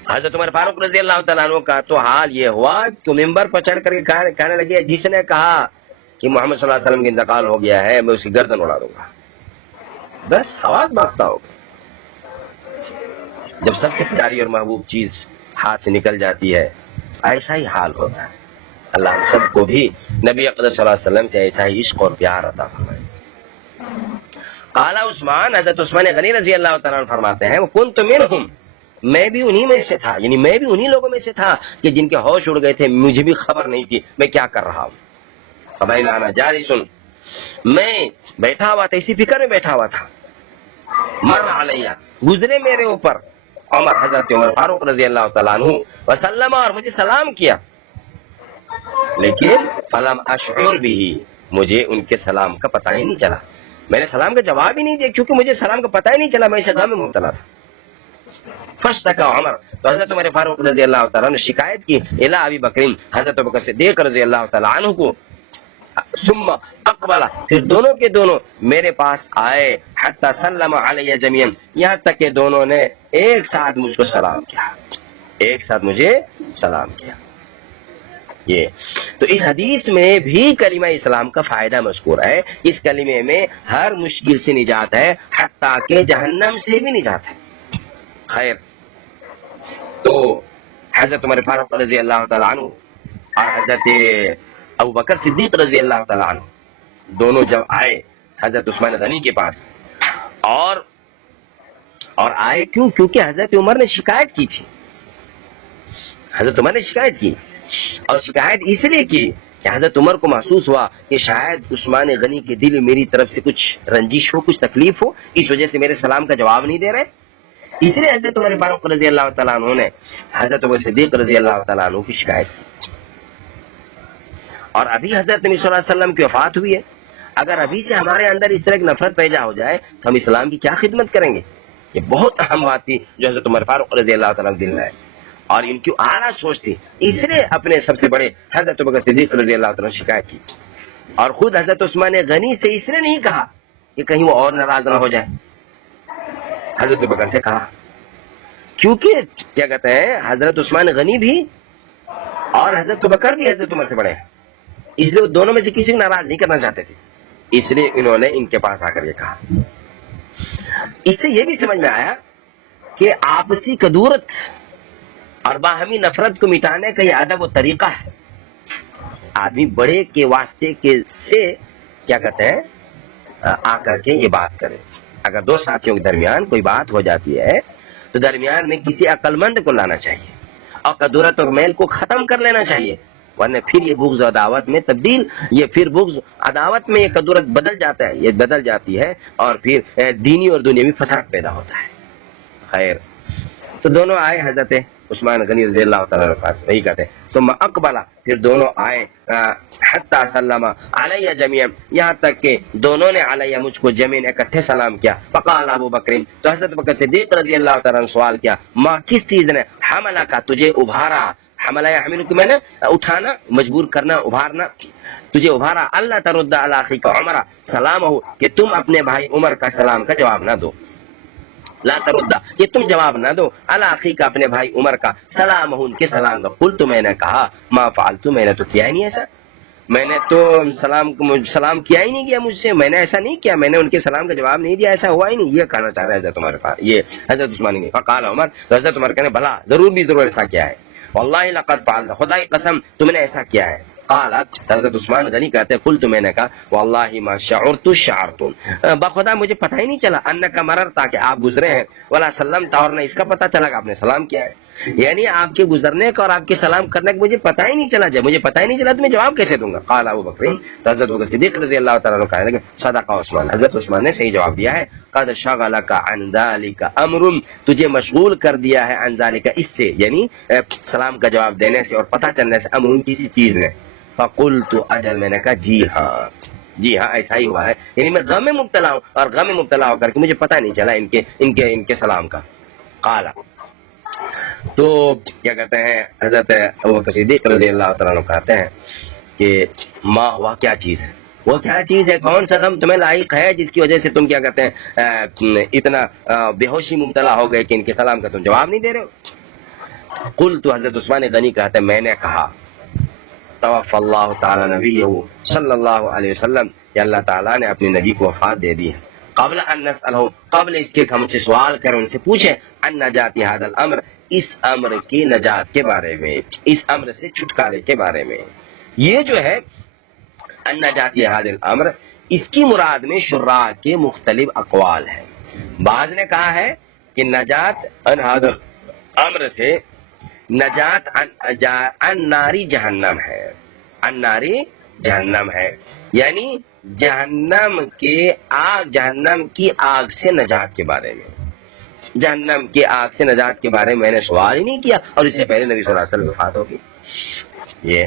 حضرت عمر فاروق رضی اللہ تعالیٰ عنہ کا تو حال یہ ہوا کہ ممبر پر چڑھ کر کے کہنے لگے جس نے کہا کہ محمد صلی اللہ علیہ وسلم کا انتقال ہو گیا ہے میں اس کی گردن اڑا دوں گا. بس حواس باختہ ہو گئے. جب سب سے پیاری اور محبوب چیز ہاتھ سے نکل جاتی ہے ایسا ہی حال ہوتا ہے. اللہ ہم سب کو بھی نبی اقدس صلی اللہ علیہ وسلم سے ایسا ہی عشق اور پیار عطا فرمائے. قال عثمان، حضرت عثمان غنی رضی اللہ تعالیٰ عنہ فرماتے ہیں وکنت منہم، میں بھی انہی میں سے تھا، یعنی میں بھی انہی لوگوں میں سے تھا کہ جن کے ہوش اڑ گئے تھے، مجھے بھی خبر نہیں تھی میں کیا کر رہا ہوں. فبین انا جالس، میں بیٹھا ہوا تھا، اسی فکر میں بیٹھا ہوا تھا. مر علیہ، گزرے میرے اوپر عمر، حضرت عمر فاروق رضی اللہ تعالیٰ عنہ، وسلم، اور مجھے سلام کیا، لیکن فلم اشعر بھی، مجھے ان کے سلام کا پتہ ہی نہیں چلا، میں نے سلام کا جواب ہی نہیں دیا کیونکہ مجھے سلام کا پتہ ہی نہیں چلا، میں اسے غم میں مبتلا تھا. فاشتکا عمر، تو حضرت عمر فاروق رضی اللہ تعالیٰ نے شکایت کی الی ابی بکر، حضرت ابوبکر صدیق رضی اللہ تعالیٰ عنہ کو. ثم اقبل، پھر دونوں کے دونوں میرے پاس آئے، حتی سلم علی جميعا، یہاں تک کہ دونوں نے ایک ساتھ مجھ کو سلام کیا، ایک ساتھ مجھے سلام کیا. یہ تو اس حدیث میں بھی کلمہ اسلام کا فائدہ مذکور ہے. اس کلمے میں ہر مشکل سے نجات ہے، حتیٰ کہ جہنم سے بھی نجات ہے. خیر، تو حضرت عمر فاروق رضی اللہ تعالیٰ عنہ اور حضرت ابوبکر صدیق رضی اللہ تعالیٰ عنہ دونوں جب آئے حضرت عثمان غنی کے پاس، اور آئے کیوں؟ کیونکہ حضرت عمر نے شکایت کی تھی. حضرت عمر نے شکایت کی، اور شکایت اس لیے کی کہ حضرت عمر کو محسوس ہوا کہ شاید عثمان غنی کے دل میں میری طرف سے کچھ رنجش ہو، کچھ تکلیف ہو، اس وجہ سے میرے سلام کا جواب نہیں دے رہے. اس لیے حضرت عمر فاروق رضی اللہ تعالیٰ عنہ نے حضرت عمر صدیق رضی اللہ تعالیٰ عنہ کی شکایت کی. اور ابھی حضرت نبی صلی اللہ علیہ وسلم کی وفات ہوئی ہے. اگر ابھی سے ہمارے اندر اس طرح کی نفرت پیدا ہو جائے تو ہم اسلام کی کیا خدمت کریں گے؟ یہ بہت اہم بات تھی جو حضرت عمر فاروق رضی اللہ تعالیٰ عنہ دل میں ہے، اور ان کی اعلیٰ سوچ تھی. اس لیے اپنے سب سے بڑے حضرت ابوبکر صدیق رضی اللہ تعالیٰ عنہ شکایت کی. اور خود حضرت عثمان غنی سے اس لیے نہیں کہا کہ کہیں وہ اور ناراض نہ ہو جائے، حضرت ابوبکر سے کہا کیونکہ کیا کہتے ہیں حضرت عثمان غنی بھی اور حضرت ابوبکر بھی حضرت عمر سے بڑے ہیں، اس لیے دونوں میں سے کسی کو ناراض نہیں کرنا چاہتے تھے. اس لیے انہوں نے ان کے پاس آ کر یہ کہا. اس سے یہ بھی سمجھ میں آیا کہ آپسی کدورت اور باہمی نفرت کو مٹانے کا یہ ادب و طریقہ ہے. آدمی بڑے کے واسطے کے سے کیا کہتے ہیں آ کر کے یہ بات کرے. اگر دو ساتھیوں کے درمیان کوئی بات ہو جاتی ہے تو درمیان میں کسی عقل مند کو لانا چاہیے اور کدورت اور میل کو ختم کر لینا چاہیے، ورنہ پھر یہ بغض عداوت میں تبدیل، یہ پھر بغض عداوت میں یہ کدورت بدل جاتا ہے، یہ بدل جاتی ہے، اور پھر دینی اور دنیاوی فساد پیدا ہوتا ہے. خیر، تو دونوں آئے حضرت عثمان غنی رضی اللہ تعالیٰ کے پاس، وہی کہتے ہیں ثم اقبل، پھر دونوں آئے حتی سلم علیہ جمیعا، یہاں تک کہ دونوں نے علیہ مجھ کو جمیعا اکٹھے سلام کیا. فقال ابو بکر، تو حضرت بکر صدیق رضی اللہ تعالیٰ نے سوال کیا، ما کس چیز نے حملہ کا تجھے ابھارا، حملہ یا حمل کو میں نے اٹھانا، مجبور کرنا، ابھارنا، تجھے ابھارا، اللہ ترد علی اخیک عمر سلام ہو، کہ تم اپنے بھائی عمر کا سلام کا جواب نہ دو. لا ترد، کہ تم جواب نہ دو، علی اخیک اپنے بھائی عمر کا سلام ہو، ان کے سلام کا. قلت، میں نے کہا، ما فعلت، میں نے تو کیا ہی نہیں ایسا، میں نے تو سلام کیا ہی نہیں کیا مجھ سے، میں نے ایسا نہیں کیا، میں نے ان کے سلام کا جواب نہیں دیا، ایسا ہوا ہی نہیں. یہ کہنا چاہ رہا ہے حضرت عمر، یہ حضرت عثمان نے. فقال عمر، تو حضرت عمر کہنے بلا، ضرور ایسا کیا ہے. واللہ لقد فعلت، خدا کی قسم تم نے ایسا کیا ہے. قالت، حضرت عثمان غنی کہتے قلت، میں نے کہا، واللہ ما شعرت بخدا مجھے پتہ ہی نہیں چلا، انکا مررتا، کہ آپ گزرے ہیں، ولا سلمت، اور نہ اس کا پتہ چلا کہ آپ نے سلام کیا ہے. یعنی آپ کے گزرنے کا اور آپ کے سلام کرنے کا مجھے پتہ ہی نہیں چلا. جب مجھے پتہ ہی نہیں چلا تو میں جواب کیسے دوں گا. قال ابو بکر، تو حضرت ابوبکر صدیق رضی اللہ تعالیٰ عنہ کہنے لگے، صدق عثمان، حضرت عثمان نے صحیح جواب دیا ہے. قد شغلک عن ذلک امر، تجھے مشغول کر دیا ہے عن ذلک، اس سے، یعنی سلام کا جواب دینے سے اور پتہ چلنے سے، امر کسی چیز نے. فقلت اجل، میں نے کہا جی ہاں، جی ہاں ایسا ہی ہوا ہے، یعنی میں غم میں مبتلا ہوں، اور غم میں مبتلا ہو کر کے مجھے پتہ نہیں چلا ان کے سلام کا. قال، تو کیا کہتے ہیں حضرت ابوبکر صدیق رضی اللہ تعالیٰ عنہ کہتے ہیں کہ ما ہوا، کیا چیز ہے، وہ کیا چیز ہے، کون سا غم تمہیں لاحق ہے جس کی وجہ سے تم کیا کہتے ہیں اتنا بے ہوشی مبتلا ہو گئے کہ ان کے سلام کا تم جواب نہیں دے رہے ہو. قلت، حضرت عثمان غنی کہتے ہیں میں نے کہا، توفى اللہ تعالی نبیہ صلی اللہ علیہ وسلم، کہ اللہ تعالیٰ نے اپنے نبی کو وفات دے دی ہے. قبل ان نسألہ، قبل اس کے ہم سے سوال کریں، ان سے پوچھیں، ان نجات هذا الامر، اس امر کی نجات کے بارے میں، اس امر سے چھٹکارے کے بارے میں. یہ جو ہے ان نجات هذا الامر، اس کی مراد میں شراح کے مختلف اقوال ہیں. بعض نے کہا ہے کہ نجات ان هذا الامر سے نجات ان ناری جہنم ہے، ان ناری جہنم ہے، یعنی جہنم کی آگ سے نجات کے بارے میں. جہنم کی آگ سے نجات کے بارے میں میں نے سوال ہی نہیں کیا، اور اس سے پہلے نبی صلی اللہ علیہ وسلم وفات ہوگی. یہ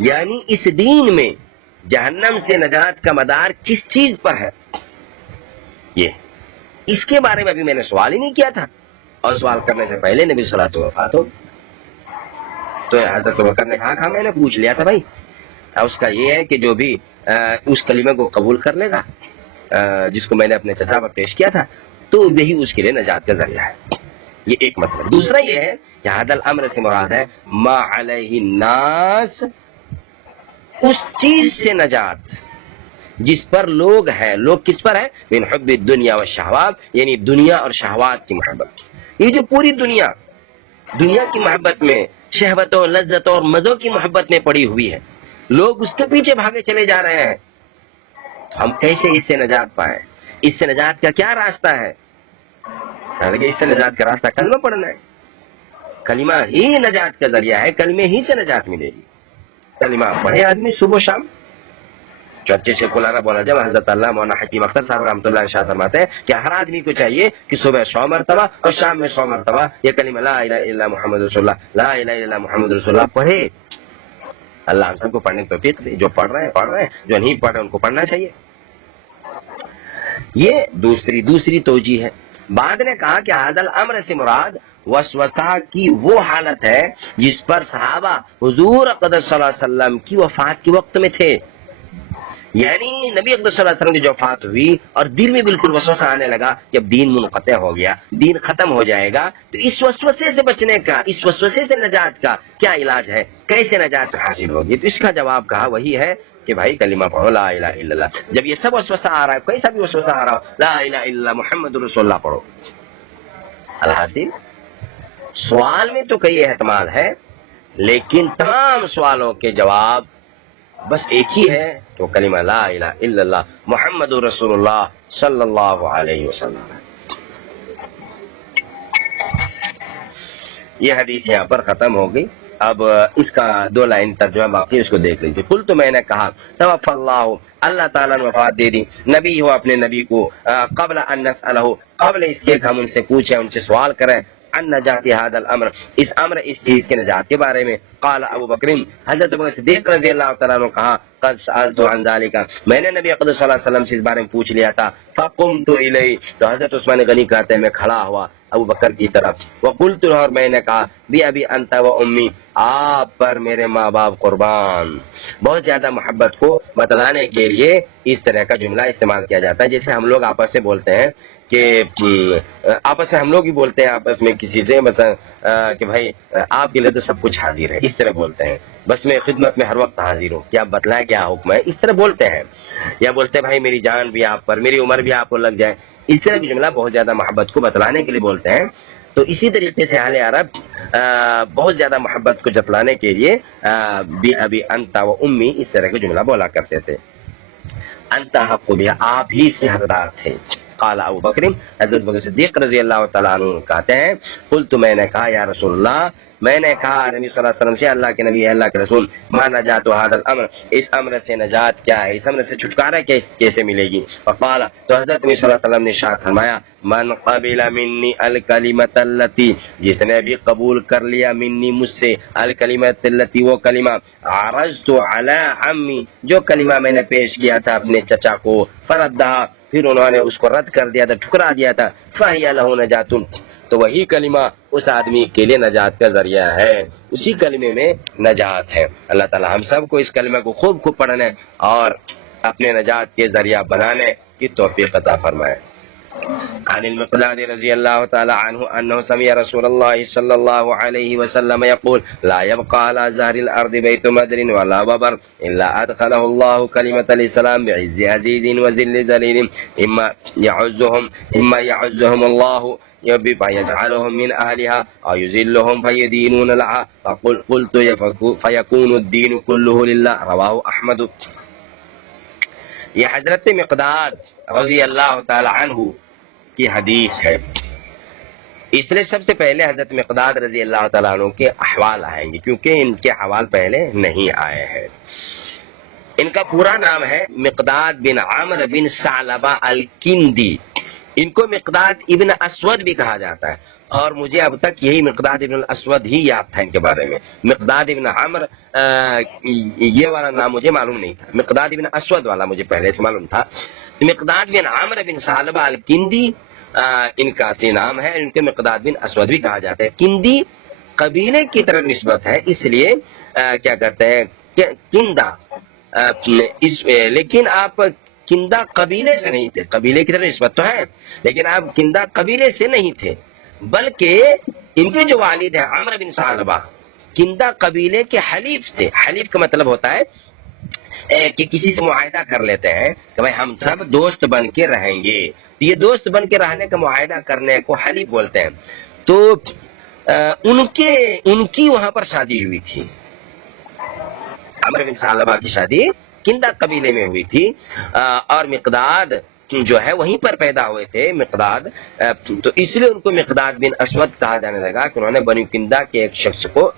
یعنی اس دین میں جہنم سے نجات کا مدار کس چیز پر ہے، یہ اس کے بارے میں ابھی میں نے سوال ہی نہیں کیا تھا، اور سوال کرنے سے پہلے نبی صلی اللہ علیہ وسلم وفات ہو. تو حضرت ابوبکر نے کہا میں نے پوچھ لیا تھا بھائی، اس کا یہ ہے کہ جو بھی اس کلمے کو قبول کر لے گا جس کو میں نے اپنے چچا پر پیش کیا تھا، تو یہی اس کے لیے نجات کا ذریعہ ہے. یہ ایک مطلب. دوسرا یہ ہے کہ حد الامر سے مراد ہے ما علیہ الناس، اس چیز سے نجات جس پر لوگ ہیں. لوگ کس پر ہیں؟ من حب الدنیا والشہوات، یعنی دنیا اور شہوات کی محبت. یہ جو پوری دنیا کی محبت میں، شہوتوں، لذتوں اور مزوں کی محبت میں پڑی ہوئی ہے، لوگ اس کے پیچھے بھاگے چلے جا رہے ہیں. ہم کیسے اس سے نجات پائیں؟ اس سے نجات کا کیا راستہ ہے؟ اس سے نجات کا راستہ کلمہ پڑھنا ہے. کلمہ ہی نجات کا ذریعہ ہے، کلمے ہی سے نجات ملے گی. کلمہ پڑھے آدمی صبح و شام. جو اچھے سے کلانا بولا جب حضرت اللہ مولانا حکیم اختر صاحب رحمۃ اللہ ارشاد فرماتے ہیں کہ ہر آدمی کو چاہیے کہ صبح 100 مرتبہ اور شام میں 100 مرتبہ یہ کلمہ لا الہ الا اللہ محمد رسول اللہ، لا الہ الا اللہ محمد رسول اللہ پڑھے. اللہ ہم سب کو پڑھنے کی توفیق دے. جو پڑھ رہے ہیں، جو نہیں پڑھ رہے ان کو پڑھنا چاہیے. یہ دوسری توجیہ ہے. بعد نے کہا کہ حد الامر سے مراد وسوسہ کی وہ حالت ہے جس پر صحابہ حضور اقدس صلی اللہ علیہ وسلم کی وفات کے وقت میں تھے. یعنی نبی اقدس صلی اللہ علیہ وسلم کی جو وفات ہوئی اور دل میں بالکل وسوسہ آنے لگا کہ اب دین منقطع ہو گیا، دین ختم ہو جائے گا، تو اس وسوسے سے بچنے کا، اس وسوسے سے نجات کا کیا علاج ہے؟ کیسے نجات حاصل ہوگی؟ تو اس کا جواب کہا وہی ہے کہ بھائی کلمہ پڑھو لا الہ الا اللہ. جب یہ سب وسوسہ آ رہا ہے، کوئی سا بھی وسوسہ آ رہا ہو، لا الہ الا اللہ محمد رسول اللہ پڑھو. الحاصل سوال میں تو کئی احتمال ہے، لیکن تمام سوالوں کے جواب بس ایک ہی ہے کہ وہ کلمہ لا الہ الا اللہ محمد رسول اللہ صلی اللہ علیہ وسلم. یہ حدیث یہاں پر ختم ہو گئی. اب اس کا 2 لائن ترجمہ باقی، اس کو دیکھ لیجیے. قل تو میں نے کہا توفى اللہ تعالیٰ نے وفات دے دی، نبی ہو اپنے نبی کو، قبل ان نسألہ، قبل اس کے ہم ان سے پوچھیں، ان سے سوال کریں، ان نجات هذا الامر، اس چیز کے نجات کے بارے میں. قال ابو بکر، حضرت ابو بکر صدیق رضی اللہ تعالیٰ عنہ کہا قد سألت عن ذلك، میں نے نبی اقدس صلی اللہ علیہ وسلم سے اس بارے میں پوچھ لیا تھا. فقمت الیہ، تو حضرت عثمان غنی کہتے ہیں میں کھڑا ہوا ابو بکر کی طرف. وقلت، اور میں نے کہا بی ابی انت و امی، آپ پر میرے ماں باپ قربان. بہت زیادہ محبت کو بتلانے کے لیے اس طرح کا جملہ استعمال کیا جاتا ہے، جیسے ہم لوگ آپس سے بولتے ہیں کہ آپس میں ہم لوگ ہی بولتے ہیں آپس میں کسی سے، مثلا کہ بھائی آپ کے لیے تو سب کچھ حاضر ہے، اس طرح بولتے ہیں. بس میں خدمت میں ہر وقت حاضر ہوں، کیا بتلائیں کیا حکم ہے، اس طرح بولتے ہیں. یا بولتے ہیں بھائی میری جان بھی آپ پر، میری عمر بھی آپ کو لگ جائے. اس طرح کی جملہ بہت زیادہ محبت کو بتلانے کے لیے بولتے ہیں. تو اسی طریقے سے اہل عرب بہت زیادہ محبت کو جتلانے کے لیے بی ابی انت و امی اس طرح کا جملہ بولا کرتے تھے. انت حق بها، آپ ہی اس کے حقدار تھے. قال ابو بکر، حضرت بکر صدیق رضی اللہ تعالیٰ عنہ کہتے ہیں قلت، میں نے کہا یا رسول اللہ، میں نے کہا نبی صلی اللہ علیہ وسلم سے، اللہ کے نبی، اللہ کے رسول، ما نجات هذا الامر، اس امر سے نجات کیا ہے، اس امر سے چھٹکارا کیسے ملے گی؟ فقال، تو حضرت نبی صلی اللہ علیہ وسلم نے ارشاد فرمایا من قبل منی الکلمۃ التی، جس نے بھی قبول کر لیا منی مجھ سے الکلمۃ التی، وہ کلمہ، عرضت علی عمی، جو کلمہ میں نے پیش کیا تھا اپنے چچا کو، فردہا، پھر انہوں نے اس کو رد کر دیا تھا، ٹھکرا دیا تھا، فہی لہ نجات، تو وہی کلمہ اس آدمی کے لیے نجات کا ذریعہ ہے، اسی کلمے میں نجات ہے. اللہ تعالی ہم سب کو اس کلمہ کو خوب پڑھنے اور اپنے نجات کے ذریعہ بنانے کی توفیق عطا فرمائے. عن المقداد رضی اللہ تعالی عنہ انه سمع رسول الله صلی اللہ علیہ وسلم يقول لا يبقى على ظهر الارض بيت مدر ولا وبر الا ادخله الله كلمة الاسلام بعز عزيز وذل ذليل، اما يعزهم الله فيجعلهم من اهلها او يذلهم فيدينون لها، فقلت فيكون الدين كله لله. رواه احمد. یہ حضرت مقداد رضی اللہ تعالی عنہ کی حدیث ہے. اس لیے سب سے پہلے حضرت مقداد رضی اللہ تعالیٰ عنہ کے احوال آئیں گے، کیونکہ ان کے حوال پہلے نہیں آئے ہیں. ان کا پورا نام ہے مقداد بن عمرو بن ثعلبہ الکندی. ان کو مقداد ابن اسود بھی کہا جاتا ہے، اور مجھے اب تک یہی مقداد ابن الاسود ہی یاد تھا ان کے بارے میں. مقداد ابن عمرو یہ والا نام مجھے معلوم نہیں تھا، مقداد ابن اسود والا مجھے پہلے سے معلوم تھا. مقداد بن عمرو بن ثعلبہ الکندی ان کا اصلی نام ہے. ان کے مقداد بن اسود بھی کہا جاتا ہے. کندی قبیلے کی طرف نسبت ہے، اس لیے کیا کرتے ہیں کندہ، لیکن آپ کندہ قبیلے سے نہیں تھے. قبیلے کی طرف نسبت تو ہے، لیکن آپ کندہ قبیلے سے نہیں تھے. بلکہ ان کے جو والد ہیں عمرو بن ثعلبہ کندہ قبیلے کے حلیف تھے. حلیف کا مطلب ہوتا ہے کہ کسی سے معاہدہ کر لیتے ہیں کہ بھائی ہم سب دوست بن کے رہیں گے. یہ دوست بن کے رہنے کا معاہدہ کرنے کو حلیف بولتے ہیں. تو ان کی وہاں پر شادی ہوئی تھی. عمرو بن ثعلبہ کی شادی کندہ قبیلے میں ہوئی تھی اور مقداد جو ہے وہیں پر پیدا ہوئے تھے. مقداد تو اس لیے ان کو مقداد بن اسود کہا جانے لگا کہ انہوں نے بنی کندہ کے ایک شخص کو،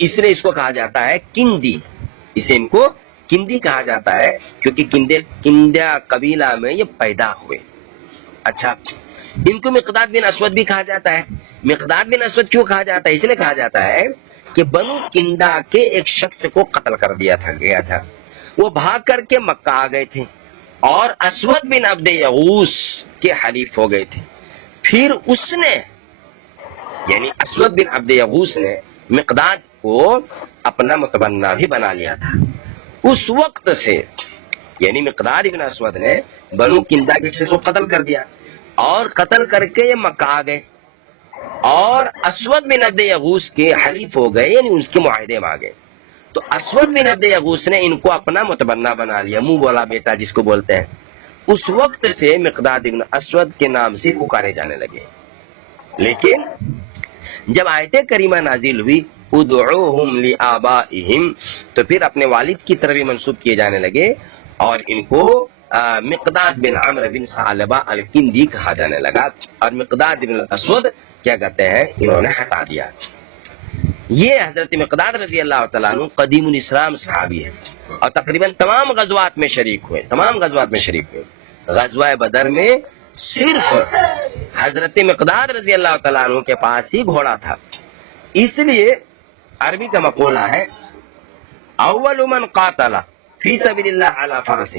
اس لیے اس کو کہا جاتا ہے کندی. اسے ان کو کندی کہا جاتا ہے کیونکہ کندہ قبیلہ میں یہ پیدا ہوئے. اچھا، ان کو مقداد بن اسود بھی کہا جاتا ہے. مقداد بن اسود کیوں کہا جاتا ہے؟ اس لیے کہا جاتا ہے کہ بنو کندہ کے ایک شخص کو قتل کر دیا گیا تھا. وہ بھاگ کر کے مکہ آ گئے تھے اور اسود بن عبد یغوث کے حلیف ہو گئے تھے. پھر اس نے یعنی اسود بن عبد یغوث نے مقداد کو اپنا متبنہ بھی بنا لیا تھا. اس وقت سے یعنی مقداد بن اسود نے بنو کندہ کے شخص کو قتل کر دیا اور قتل کر کے یہ مکہ آ گئے اور اسود بن عبد یغوث کے حلیف ہو گئے، یعنی اس کے معاہدے میں آ گئے. تو اسود بن عبد یغوث نے ان کو اپنا متبنہ بنا لیا، منہ بولا بیٹا جس کو بولتے ہیں. اس وقت سے مقداد بن اسود کے نام سے پکارے جانے لگے. لیکن جب آیت کریمہ نازل ہوئی ادعوہم لآبائہم تو پھر اپنے والد کی طرف منسوب کیے جانے لگے اور ان کو مقداد بن عمرو بن ثعلبہ الکندی کہا جانے لگا اور مقداد بن اسود کیا کہتے ہیں انہوں نے ہٹا دیا. یہ حضرت مقداد رضی اللہ تعالیٰ عنہ قدیم الاسلام صحابی ہے اور تقریباً تمام غزوات میں شریک ہوئے. غزوہ بدر میں صرف حضرت مقداد رضی اللہ تعالیٰ عنہ کے پاس ہی گھوڑا تھا. اس لیے عربی کا مقولہ ہے اول من قاتل فی سبیل اللہ علی فرس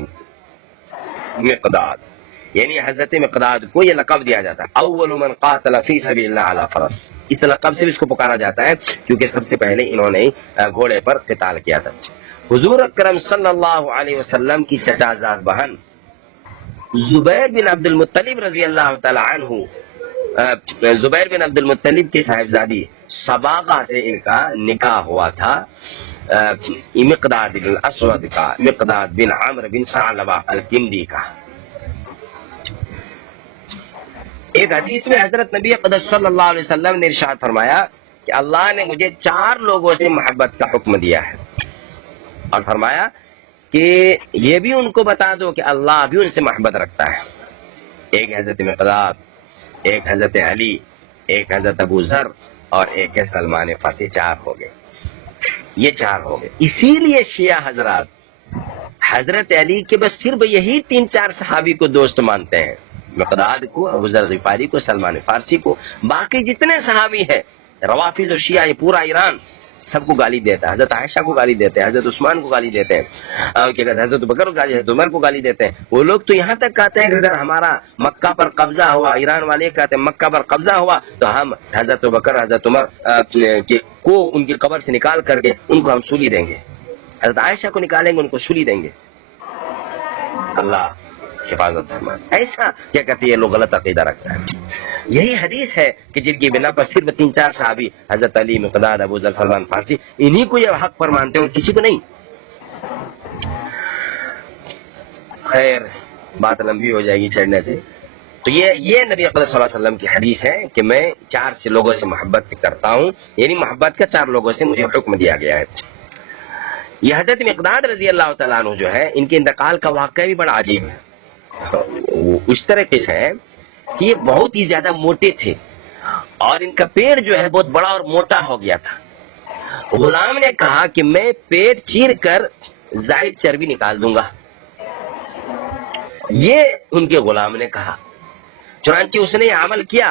مقداد، یعنی حضرت مقداد کو یہ لقب دیا جاتا ہے اول من قاتل فی سبیل اللہ علی فرس. اس لقب سے بھی اس کو پکارا جاتا ہے کیونکہ سب سے پہلے انہوں نے گھوڑے پر قتال کیا تھا. حضور اکرم صلی اللہ علیہ وسلم کی چچا زاد بہن زبیر بن عبد المطلب رضی اللہ تعالی عنہ، زبیر بن عبد المطلب کی صاحبزادی سباقہ سے ان کا نکاح ہوا تھا مقداد بن اسود کا، مقداد بن عمرو بن ثعلبہ الکندی کا. ایک حدیث میں حضرت نبی اقدس صلی اللہ علیہ وسلم نے ارشاد فرمایا کہ اللہ نے مجھے 4 لوگوں سے محبت کا حکم دیا ہے اور فرمایا کہ یہ بھی ان کو بتا دو کہ اللہ بھی ان سے محبت رکھتا ہے. ایک حضرت مقداد، ایک حضرت علی، ایک حضرت ابو ذر اور ایک ہے سلمان فارسی. 4 ہو گئے، یہ 4 ہو گئے. اسی لیے شیعہ حضرات حضرت علی کے بس صرف یہی 3-4 صحابی کو دوست مانتے ہیں، مقداد کو، ابو ذر غفاری کو، سلمان فارسی کو. باقی جتنے صحابی ہیں روافض اور شیعہ، یہ پورا ایران سب کو گالی دیتا ہے. حضرت عائشہ کو گالی دیتے ہیں، حضرت عثمان کو گالی دیتے ہیں، حضرت بکر کو گالی، حضرت عمر کو گالی دیتے ہیں. وہ لوگ تو یہاں تک کہتے ہیں کہ اگر ہمارا مکہ پر قبضہ ہوا، ایران والے کہتے ہیں مکہ پر قبضہ ہوا تو ہم حضرت بکر، حضرت عمر کو ان کی قبر سے نکال کر کے ان کو ہم سولی دیں گے، حضرت عائشہ کو نکالیں گے، ان کو سولی دیں گے. اللہ حفاظت فرمائے. ایسا کیا کہتے ہیں لوگ غلط عقیدہ رکھتا ہے. یہی حدیث ہے کہ جن کی بنا پر صرف 3-4 صحابی حضرت علی، مقداد، ابو ذر، سلمان فارسی، انہی کو یہ حق پر مانتے ہیں اور کسی کو نہیں. خیر بات لمبی ہو جائے گی چھیڑنے سے. تو یہ نبی اقدس صلی اللہ علیہ وسلم کی حدیث ہے کہ میں 4 سے لوگوں سے محبت کرتا ہوں، یعنی محبت کا 4 لوگوں سے مجھے حکم دیا گیا ہے. یہ حضرت مقداد رضی اللہ تعالیٰ عنہ جو ہے ان کے انتقال کا واقعہ بھی بڑا عجیب ہے. اس طرح سے ہے کہ یہ بہت ہی زیادہ موٹے تھے اور ان کا پیٹ جو ہے بہت بڑا اور موٹا ہو گیا تھا. غلام نے کہا کہ میں پیٹ چیر کر زائد چربی نکال دوں گا. یہ ان کے غلام نے کہا. چنانچہ اس نے یہ عمل کیا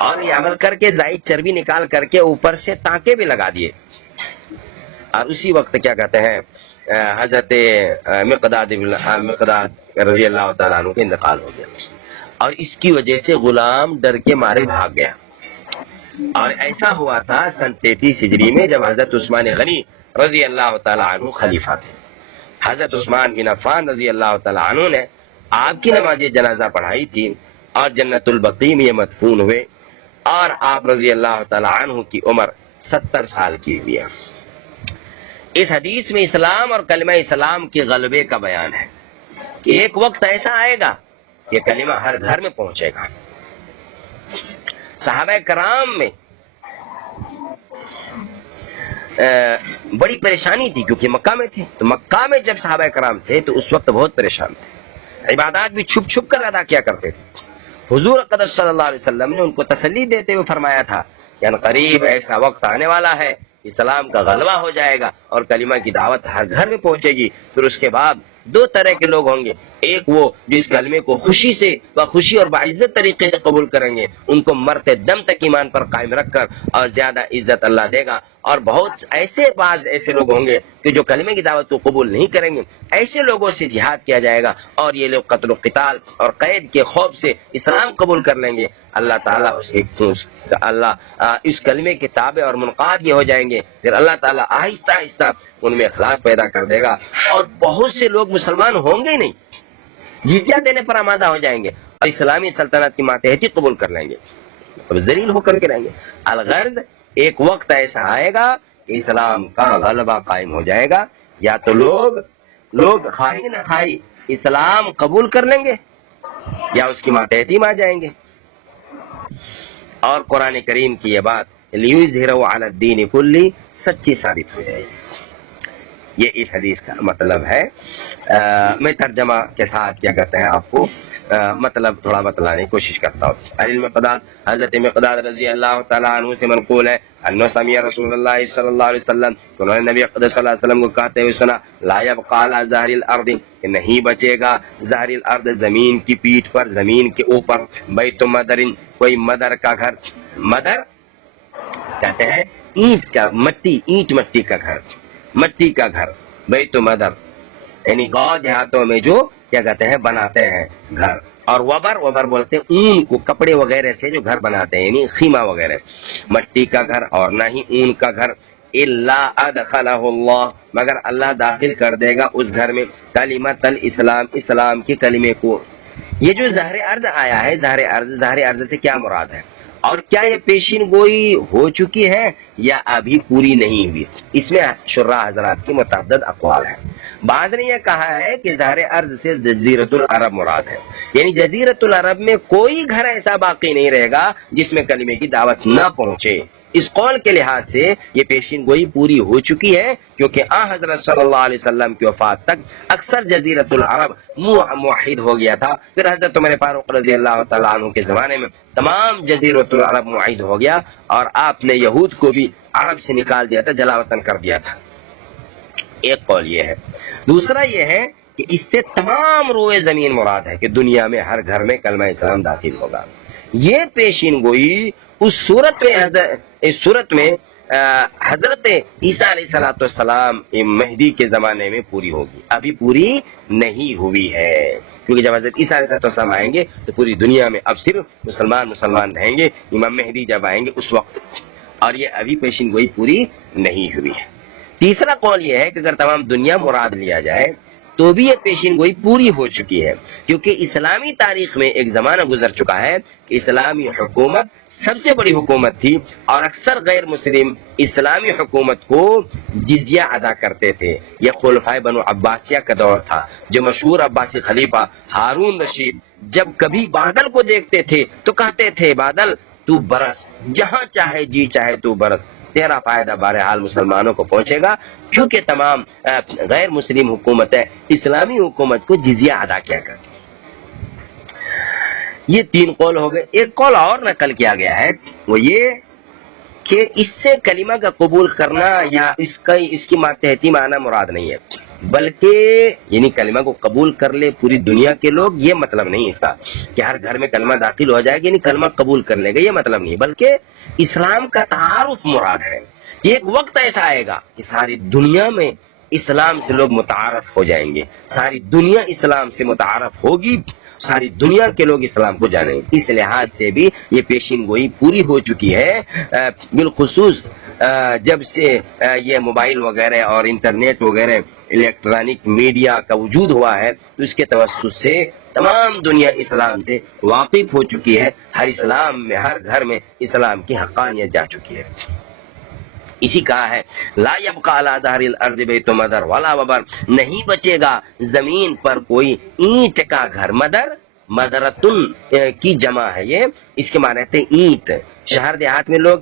اور یہ عمل کر کے زائد چربی نکال کر کے اوپر سے ٹانکے بھی لگا دیے. اور اسی وقت کیا کہتے ہیں حضرت مقداد رضی اللہ تعالیٰ عنہ کا انتقال ہو گیا اور اس کی وجہ سے غلام ڈر کے مارے بھاگ گیا. اور ایسا ہوا تھا سن 33 ہجری میں جب حضرت عثمان غنی رضی اللہ تعالیٰ عنہ خلیفہ تھے. حضرت عثمان بن عفان رضی اللہ تعالیٰ عنہ نے آپ کی نماز جنازہ پڑھائی تھی اور جنت البقیع میں یہ مدفون ہوئے، اور آپ رضی اللہ تعالی عنہ کی عمر 70 سال کی ہوئی ہے۔ اس حدیث میں اسلام اور کلمہ اسلام کے غلبے کا بیان ہے کہ ایک وقت ایسا آئے گا کہ کلمہ ہر گھر میں پہنچے گا۔ صحابہ کرام میں بڑی پریشانی تھی کیونکہ مکہ میں تھے، تو مکہ میں جب صحابہ کرام تھے تو اس وقت بہت پریشان تھے، عبادات بھی چھپ چھپ کر ادا کیا کرتے تھے۔ حضور اقدس صلی اللہ علیہ وسلم نے ان کو تسلی دیتے ہوئے فرمایا تھا کہ ان قریب ایسا وقت آنے والا ہے، اسلام کا غلبہ ہو جائے گا اور کلمہ کی دعوت ہر گھر میں پہنچے گی۔ پھر اس کے بعد دو طرح کے لوگ ہوں گے، ایک وہ جو اس کلمے کو خوشی سے بخوشی اور باعزت طریقے سے قبول کریں گے، ان کو مرتے دم تک ایمان پر قائم رکھ کر اور زیادہ عزت اللہ دے گا، اور بہت بعض ایسے لوگ ہوں گے کہ جو کلمے کی دعوت کو قبول نہیں کریں گے، ایسے لوگوں سے جہاد کیا جائے گا اور یہ لوگ قتل و قتال اور قید کے خوف سے اسلام قبول کر لیں گے۔ اللہ تعالیٰ اس کلمے کے تابع اور منقاد یہ ہو جائیں گے، پھر اللہ تعالیٰ آہستہ آہستہ ان میں اخلاص پیدا کر دے گا، اور بہت سے لوگ مسلمان ہوں گے نہیں، جزیہ دینے پر آمادہ ہو جائیں گے اور اسلامی سلطنت کی ماتحتی قبول کر لیں گے، اب ذلیل ہو کر کے رہیں گے۔ الغرض ایک وقت ایسا آئے گا کہ اسلام کا غلبہ قائم ہو جائے گا، یا تو لوگ خواہی نہ خواہی اسلام قبول کر لیں گے یا اس کی ماتحتی میں آ جائیں گے۔ اور قرآن کریم کی یہ بات لِيُظْهِرَهُ عَلَى الدِّينِ كُلِّهِ سچی ثابت ہو جائے گی۔ یہ اس حدیث کا مطلب ہے۔ میں ترجمہ کے ساتھ کیا کہتے ہیں آپ کو مطلب تھوڑا بتلانے کی کوشش کرتا ہوں۔ حضرت مقداد رضی اللہ تعالیٰ عنہ سے منقول ہے انہ سمع رسول اللہ صلی اللہ علیہ وسلم، انہوں نے نبی اقدس صلی اللہ علیہ وسلم کو کہتے ہوئے سنا، لا يبقى على ظہر الارض، کہ نہیں بچے گا ظہر الارض زمین کی پیٹھ پر، زمین کے اوپر، بیت مدر، کوئی مدر کا گھر۔ مدر کہتے ہیں اینٹ کا، اینٹ مٹی کا گھر، مٹی کا گھر، بیت مدر یعنی گاؤں دیہاتوں میں جو کیا کہتے ہیں بناتے ہیں گھر، اور وبر بولتے ہیں اون کو، کپڑے وغیرہ سے جو گھر بناتے ہیں یعنی خیمہ وغیرہ، مٹی کا گھر اور نہ ہی اون کا گھر، الا ادخلہ اللہ، مگر اللہ داخل کر دے گا اس گھر میں کلمۃ الاسلام، اسلام کے کلمے کو۔ یہ جو ظہر ارض آیا ہے، ظہر ارض سے کیا مراد ہے، اور کیا یہ پیشین گوئی ہو چکی ہے یا ابھی پوری نہیں ہوئی؟ اس میں شراح حضرات کی متعدد اقوال ہیں۔ بعض نے یہ کہا ہے کہ ظہر ارض سے جزیرۃ العرب مراد ہے، یعنی جزیرۃ العرب میں کوئی گھر ایسا باقی نہیں رہے گا جس میں کلمے کی دعوت نہ پہنچے۔ اس قول کے لحاظ سے یہ پیشین گوئی پوری ہو چکی ہے، کیونکہ حضرت صلی اللہ علیہ وسلم کی وفات تک اکثر جزیرۃ العرب موحد ہو گیا تھا، پھر حضرت عمر فاروق رضی اللہ تعالیٰ عنہ کے زمانے میں تمام جزیرۃ العرب موحد ہو گیا، اور آپ نے یہود کو بھی عرب سے نکال دیا تھا، جلا وطن کر دیا تھا۔ ایک قول یہ ہے۔ دوسرا یہ ہے کہ اس سے تمام روئے زمین مراد ہے کہ دنیا میں ہر گھر میں کلمہ اسلام داخل ہوگا۔ یہ پیشین گوئی اس صورت میں حضرت عیسیٰ علیہ السلام مہدی کے زمانے میں پوری ہوگی، ابھی پوری نہیں ہوئی ہے، کیونکہ جب حضرت عیسیٰ علیہ السلام آئیں گے تو پوری دنیا میں اب صرف مسلمان رہیں گے، امام مہدی جب آئیں گے اس وقت، اور یہ ابھی پیشین گوئی پوری نہیں ہوئی ہے۔ تیسرا قول یہ ہے کہ اگر تمام دنیا مراد لیا جائے تو بھی یہ پیشین گوئی پوری ہو چکی ہے، کیونکہ اسلامی تاریخ میں ایک زمانہ گزر چکا ہے کہ اسلامی حکومت سب سے بڑی حکومت تھی، اور اکثر غیر مسلم اسلامی حکومت کو جزیہ ادا کرتے تھے۔ یہ خلفائے بنو عباسیہ کا دور تھا، جو مشہور عباسی خلیفہ ہارون رشید جب کبھی بادل کو دیکھتے تھے تو کہتے تھے بادل تو برس، جہاں چاہے جی چاہے تو برس، تیرا فائدہ بہرحال مسلمانوں کو پہنچے گا، کیونکہ تمام غیر مسلم حکومتیں اسلامی حکومت کو جزیہ ادا کیا کرتی۔ یہ تین قول ہو گئے۔ ایک قول اور نقل کیا گیا ہے، وہ یہ کہ اس سے کلمہ کا قبول کرنا یا اس کی ماتحتی معنی مراد نہیں ہے، بلکہ یعنی کلمہ کو قبول کر لے پوری دنیا کے لوگ، یہ مطلب نہیں اس کا کہ ہر گھر میں کلمہ داخل ہو جائے گا یعنی کلمہ قبول کر لے گا، یہ مطلب نہیں، بلکہ اسلام کا تعارف مراد ہے۔ ایک وقت ایسا آئے گا کہ ساری دنیا میں اسلام سے لوگ متعارف ہو جائیں گے، ساری دنیا اسلام سے متعارف ہوگی، ساری دنیا کے لوگ اسلام کو جانیں گے۔ اس لحاظ سے بھی یہ پیشین گوئی پوری ہو چکی ہے، بالخصوص جب سے یہ موبائل وغیرہ اور انٹرنیٹ وغیرہ الیکٹرانک میڈیا کا وجود ہوا ہے تو اس کے توسط سے تمام دنیا اسلام سے واقف ہو چکی ہے. ہر گھر میں اسلام کی حقانیت جا چکی ہے. اسی کہا ہے لا یبقى علی ظہر الارض بیت مدر ولا وبر، نہیں بچے گا زمین پر کوئی اینٹ کا گھر. مدرتن کی جمع ہے یہ، اس کے معنی ہے اینٹ. شہر دیہات میں لوگ